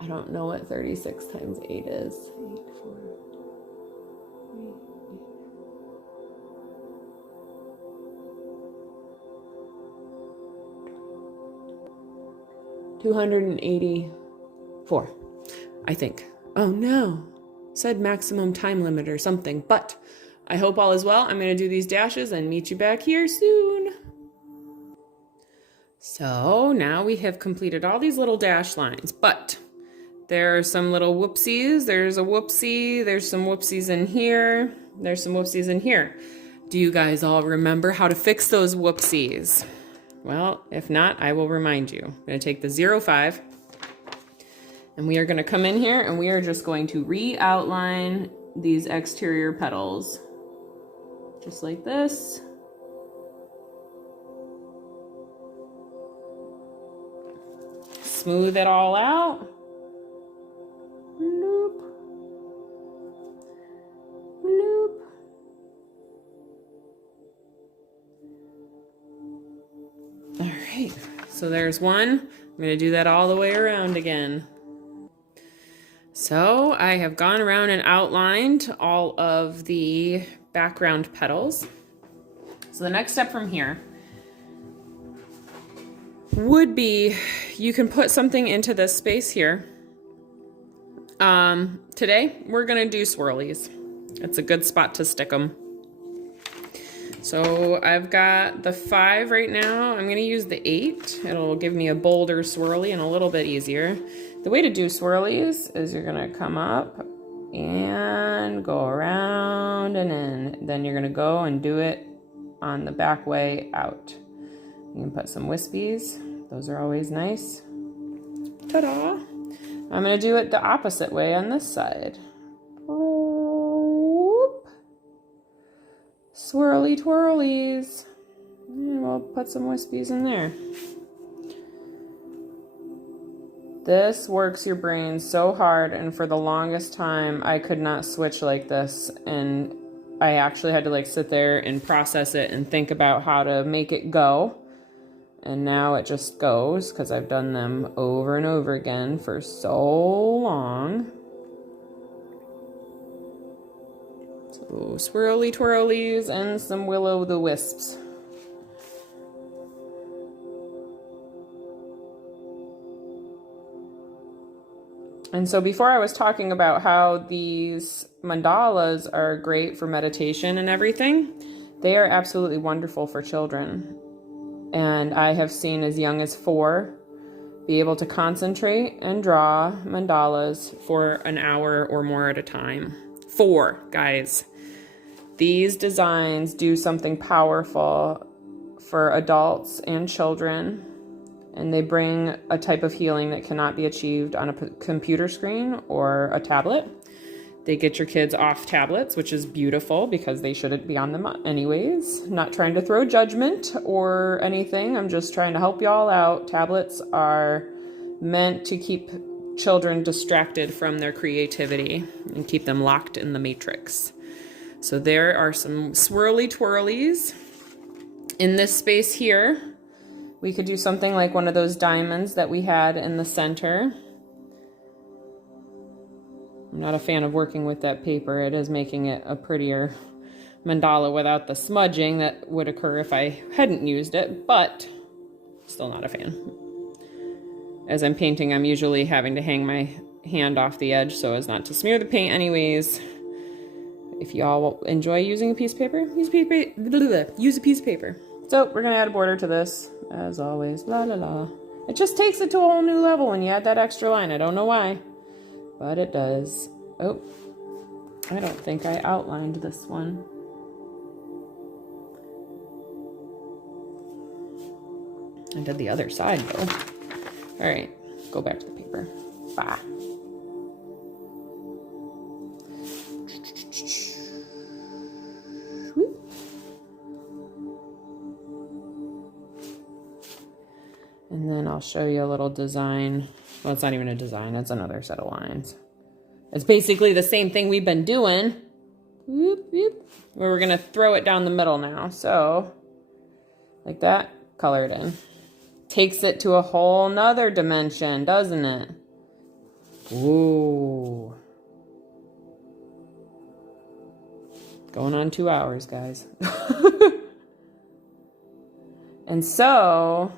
I don't know what 36 times 8 is. 8, 4, 284, I think. Oh no, said maximum time limit or something, but I hope all is well. I'm going to do these dashes and meet you back here soon. So now we have completed all these little dash lines, but there are some little whoopsies. There's a whoopsie. There's some whoopsies in here. There's some whoopsies in here. Do you guys all remember how to fix those whoopsies? Well, if not, I will remind you. I'm going to take the 05, and we are going to come in here, and we are just going to re-outline these exterior petals. Just like this. Smooth it all out. Loop. Loop. So there's one. I'm going to do that all the way around again. So I have gone around and outlined all of the background petals. So the next step from here would be, you can put something into this space here. Today we're going to do swirlies. It's a good spot to stick them. So I've got the 5 right now. I'm going to use the 8. It'll give me a bolder swirly and a little bit easier. The way to do swirlies is you're going to come up and go around and then you're going to go and do it on the back way out. You can put some wispies. Those are always nice. Ta-da! I'm going to do it the opposite way on this side. Swirly twirlies. And we'll put some wispies in there. This works your brain so hard, and for the longest time I could not switch like this, and I actually had to like sit there and process it and think about how to make it go. And now it just goes because I've done them over and over again for so long. So swirly twirlies and some will-o'-the-wisps. And so before I was talking about how these mandalas are great for meditation and everything, they are absolutely wonderful for children. And I have seen as young as 4 be able to concentrate and draw mandalas for an hour or more at a time. 4, guys. These designs do something powerful for adults and children, and they bring a type of healing that cannot be achieved on a computer screen or a tablet. They get your kids off tablets, which is beautiful because they shouldn't be on them anyways. Not trying to throw judgment or anything. I'm just trying to help y'all out. Tablets are meant to keep children distracted from their creativity and keep them locked in the matrix. So there are some swirly twirlies. In this space here, we could do something like one of those diamonds that we had in the center. I'm not a fan of working with that paper. It is making it a prettier mandala without the smudging that would occur if I hadn't used it, but still not a fan. As I'm painting, I'm usually having to hang my hand off the edge so as not to smear the paint anyways. If y'all enjoy using a piece of paper, use a piece of paper. So we're going to add a border to this, as always. La la la. It just takes it to a whole new level when you add that extra line. I don't know why, but it does. Oh, I don't think I outlined this one. I did the other side though. All right, go back to the paper. Bah. And then I'll show you a little design. Well, it's not even a design, it's another set of lines. It's basically the same thing we've been doing. Whoop, whoop. Where we're gonna throw it down the middle now. So, like that, color it in. Takes it to a whole nother dimension, doesn't it? Ooh. Going on 2 hours, guys. And so,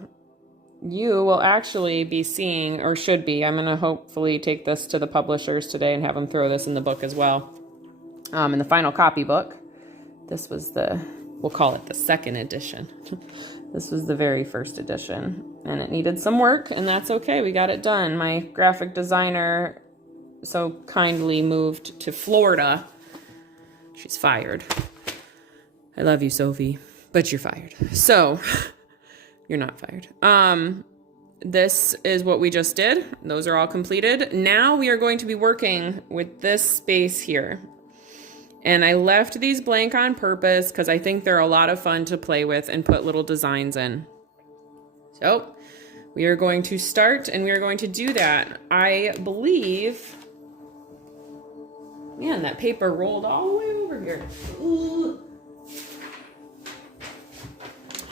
you will actually be seeing, or should be, I'm going to hopefully take this to the publishers today and have them throw this in the book as well. In the final copy book. This was we'll call it the second edition. This was the very first edition. And it needed some work, and that's okay. We got it done. My graphic designer so kindly moved to Florida. She's fired. I love you, Sophie, but you're fired. So... You're not fired. This is what we just did. Those are all completed. Now we are going to be working with this space here. And I left these blank on purpose because I think they're a lot of fun to play with and put little designs in. So we are going to start and we are going to do that. I believe, man, that paper rolled all the way over here. Ooh.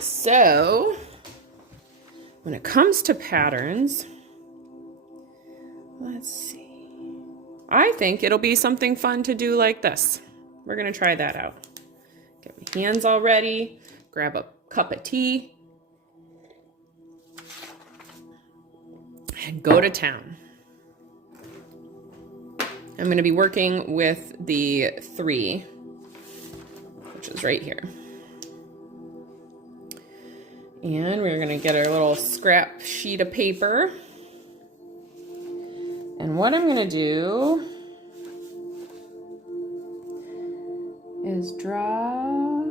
So... When it comes to patterns, let's see. I think it'll be something fun to do like this. We're gonna try that out. Get my hands all ready, grab a cup of tea, and go to town. I'm gonna be working with the 3, which is right here. And we're gonna get our little scrap sheet of paper. And what I'm gonna do is draw,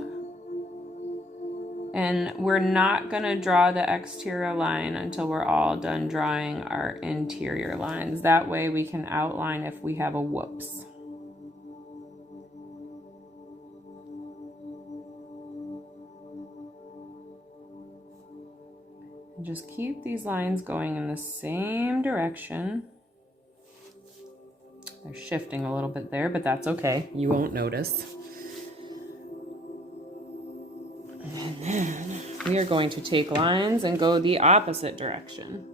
and we're not gonna draw the exterior line until we're all done drawing our interior lines. That way we can outline if we have a whoops. And just keep these lines going in the same direction. They're shifting a little bit there, but that's okay. You won't notice. And then we are going to take lines and go the opposite direction.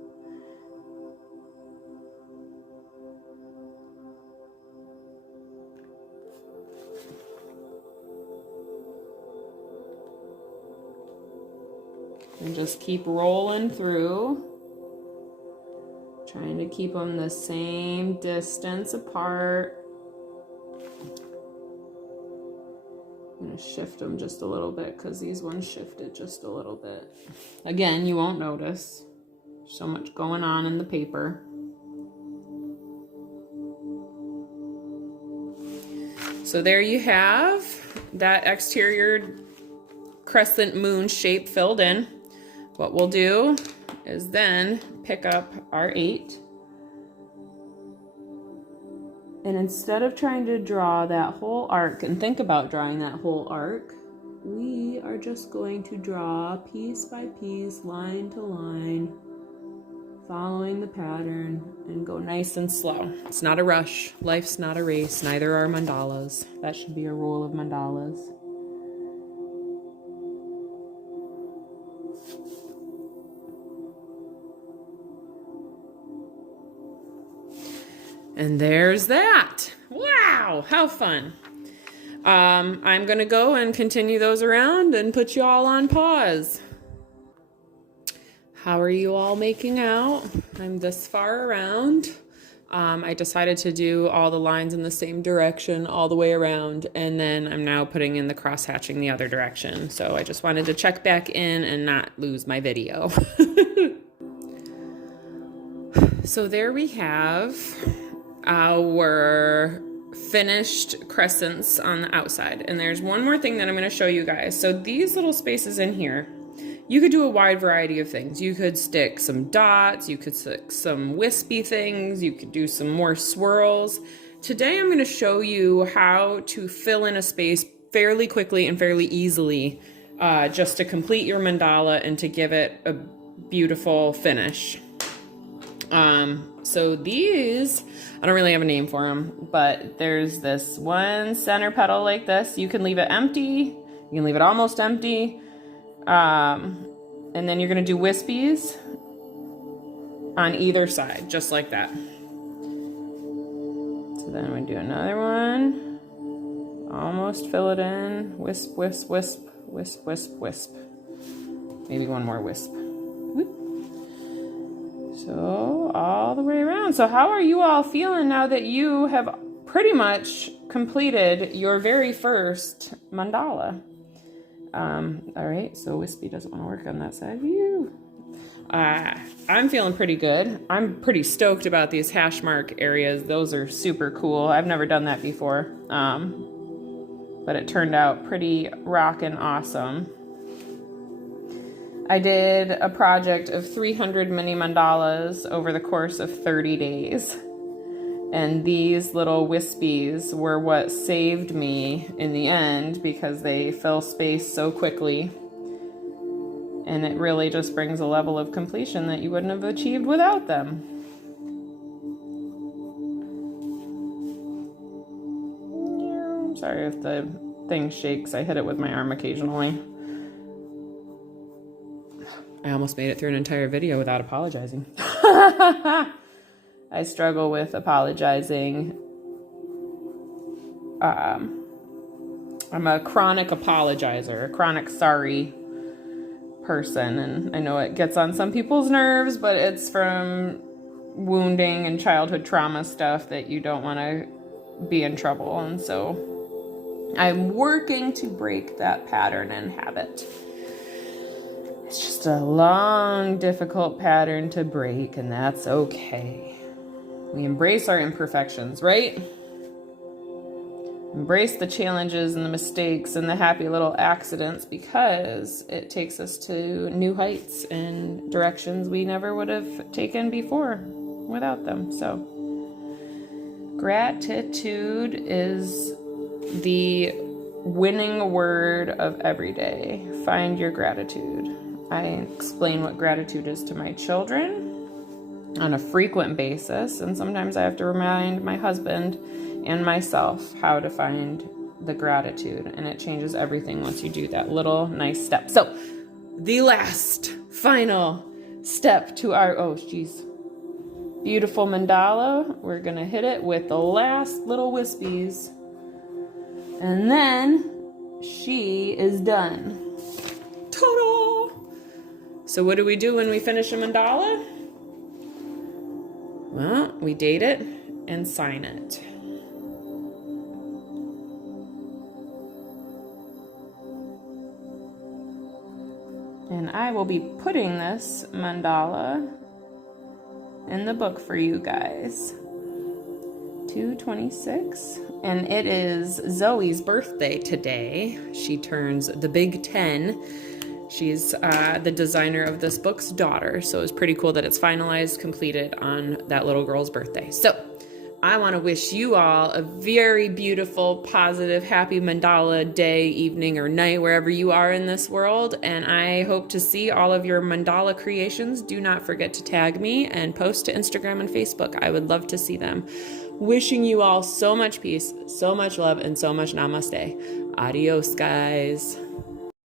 And just keep rolling through. Trying to keep them the same distance apart. I'm going to shift them just a little bit because these ones shifted just a little bit. Again, you won't notice. So much going on in the paper. So there you have that exterior crescent moon shape filled in. What we'll do is then pick up our 8. And instead of trying to draw that whole arc and think about drawing that whole arc, we are just going to draw piece by piece, line to line, following the pattern, and go nice and slow. It's not a rush. Life's not a race. Neither are mandalas. That should be a rule of mandalas. And there's that. Wow, how fun. I'm gonna go and continue those around and put you all on pause. How are you all making out? I'm this far around. I decided to do all the lines in the same direction all the way around, and then I'm now putting in the cross hatching the other direction. So I just wanted to check back in and not lose my video. So there we have our finished crescents on the outside. And there's one more thing that I'm going to show you guys. So these little spaces in here, you could do a wide variety of things. You could stick some dots, you could stick some wispy things, you could do some more swirls. Today I'm going to show you how to fill in a space fairly quickly and fairly easily, just to complete your mandala and to give it a beautiful finish. So these, I don't really have a name for them, but there's this one center petal like this. You can leave it empty. You can leave it almost empty. And then you're going to do wispies on either side, just like that. So then we do another one. Almost fill it in. Wisp, wisp, wisp, wisp, wisp, wisp. Maybe one more wisp. So all the way around. So how are you all feeling now that you have pretty much completed your very first mandala? All right, so wispy doesn't want to work on that side. I'm feeling pretty good. I'm pretty stoked about these hash mark areas. Those are super cool. I've never done that before, but it turned out pretty rockin' awesome. I did a project of 300 mini mandalas over the course of 30 days. And these little wispies were what saved me in the end because they fill space so quickly. And it really just brings a level of completion that you wouldn't have achieved without them. I'm sorry if the thing shakes. I hit it with my arm occasionally. I almost made it through an entire video without apologizing. I struggle with apologizing. I'm a chronic apologizer, a chronic sorry person. And I know it gets on some people's nerves, but it's from wounding and childhood trauma stuff that you don't want to be in trouble. And so I'm working to break that pattern and habit. It's just a long, difficult pattern to break, and that's okay. We embrace our imperfections, right? Embrace the challenges and the mistakes and the happy little accidents, because it takes us to new heights and directions we never would have taken before without them. So gratitude is the winning word of every day. Find your gratitude. I explain what gratitude is to my children on a frequent basis, and sometimes I have to remind my husband and myself how to find the gratitude, and it changes everything once you do that little nice step. So the last final step to our beautiful mandala, we're gonna hit it with the last little wispies, and then she is done. Ta-da! So what do we do when we finish a mandala? Well, we date it and sign it. And I will be putting this mandala in the book for you guys. 2/26. And it is Zoe's birthday today. She turns the big 10. She's the designer of this book's daughter. So it's pretty cool that it's finalized, completed on that little girl's birthday. So I want to wish you all a very beautiful, positive, happy mandala day, evening, or night, wherever you are in this world. And I hope to see all of your mandala creations. Do not forget to tag me and post to Instagram and Facebook. I would love to see them. Wishing you all so much peace, so much love, and so much namaste. Adios, guys.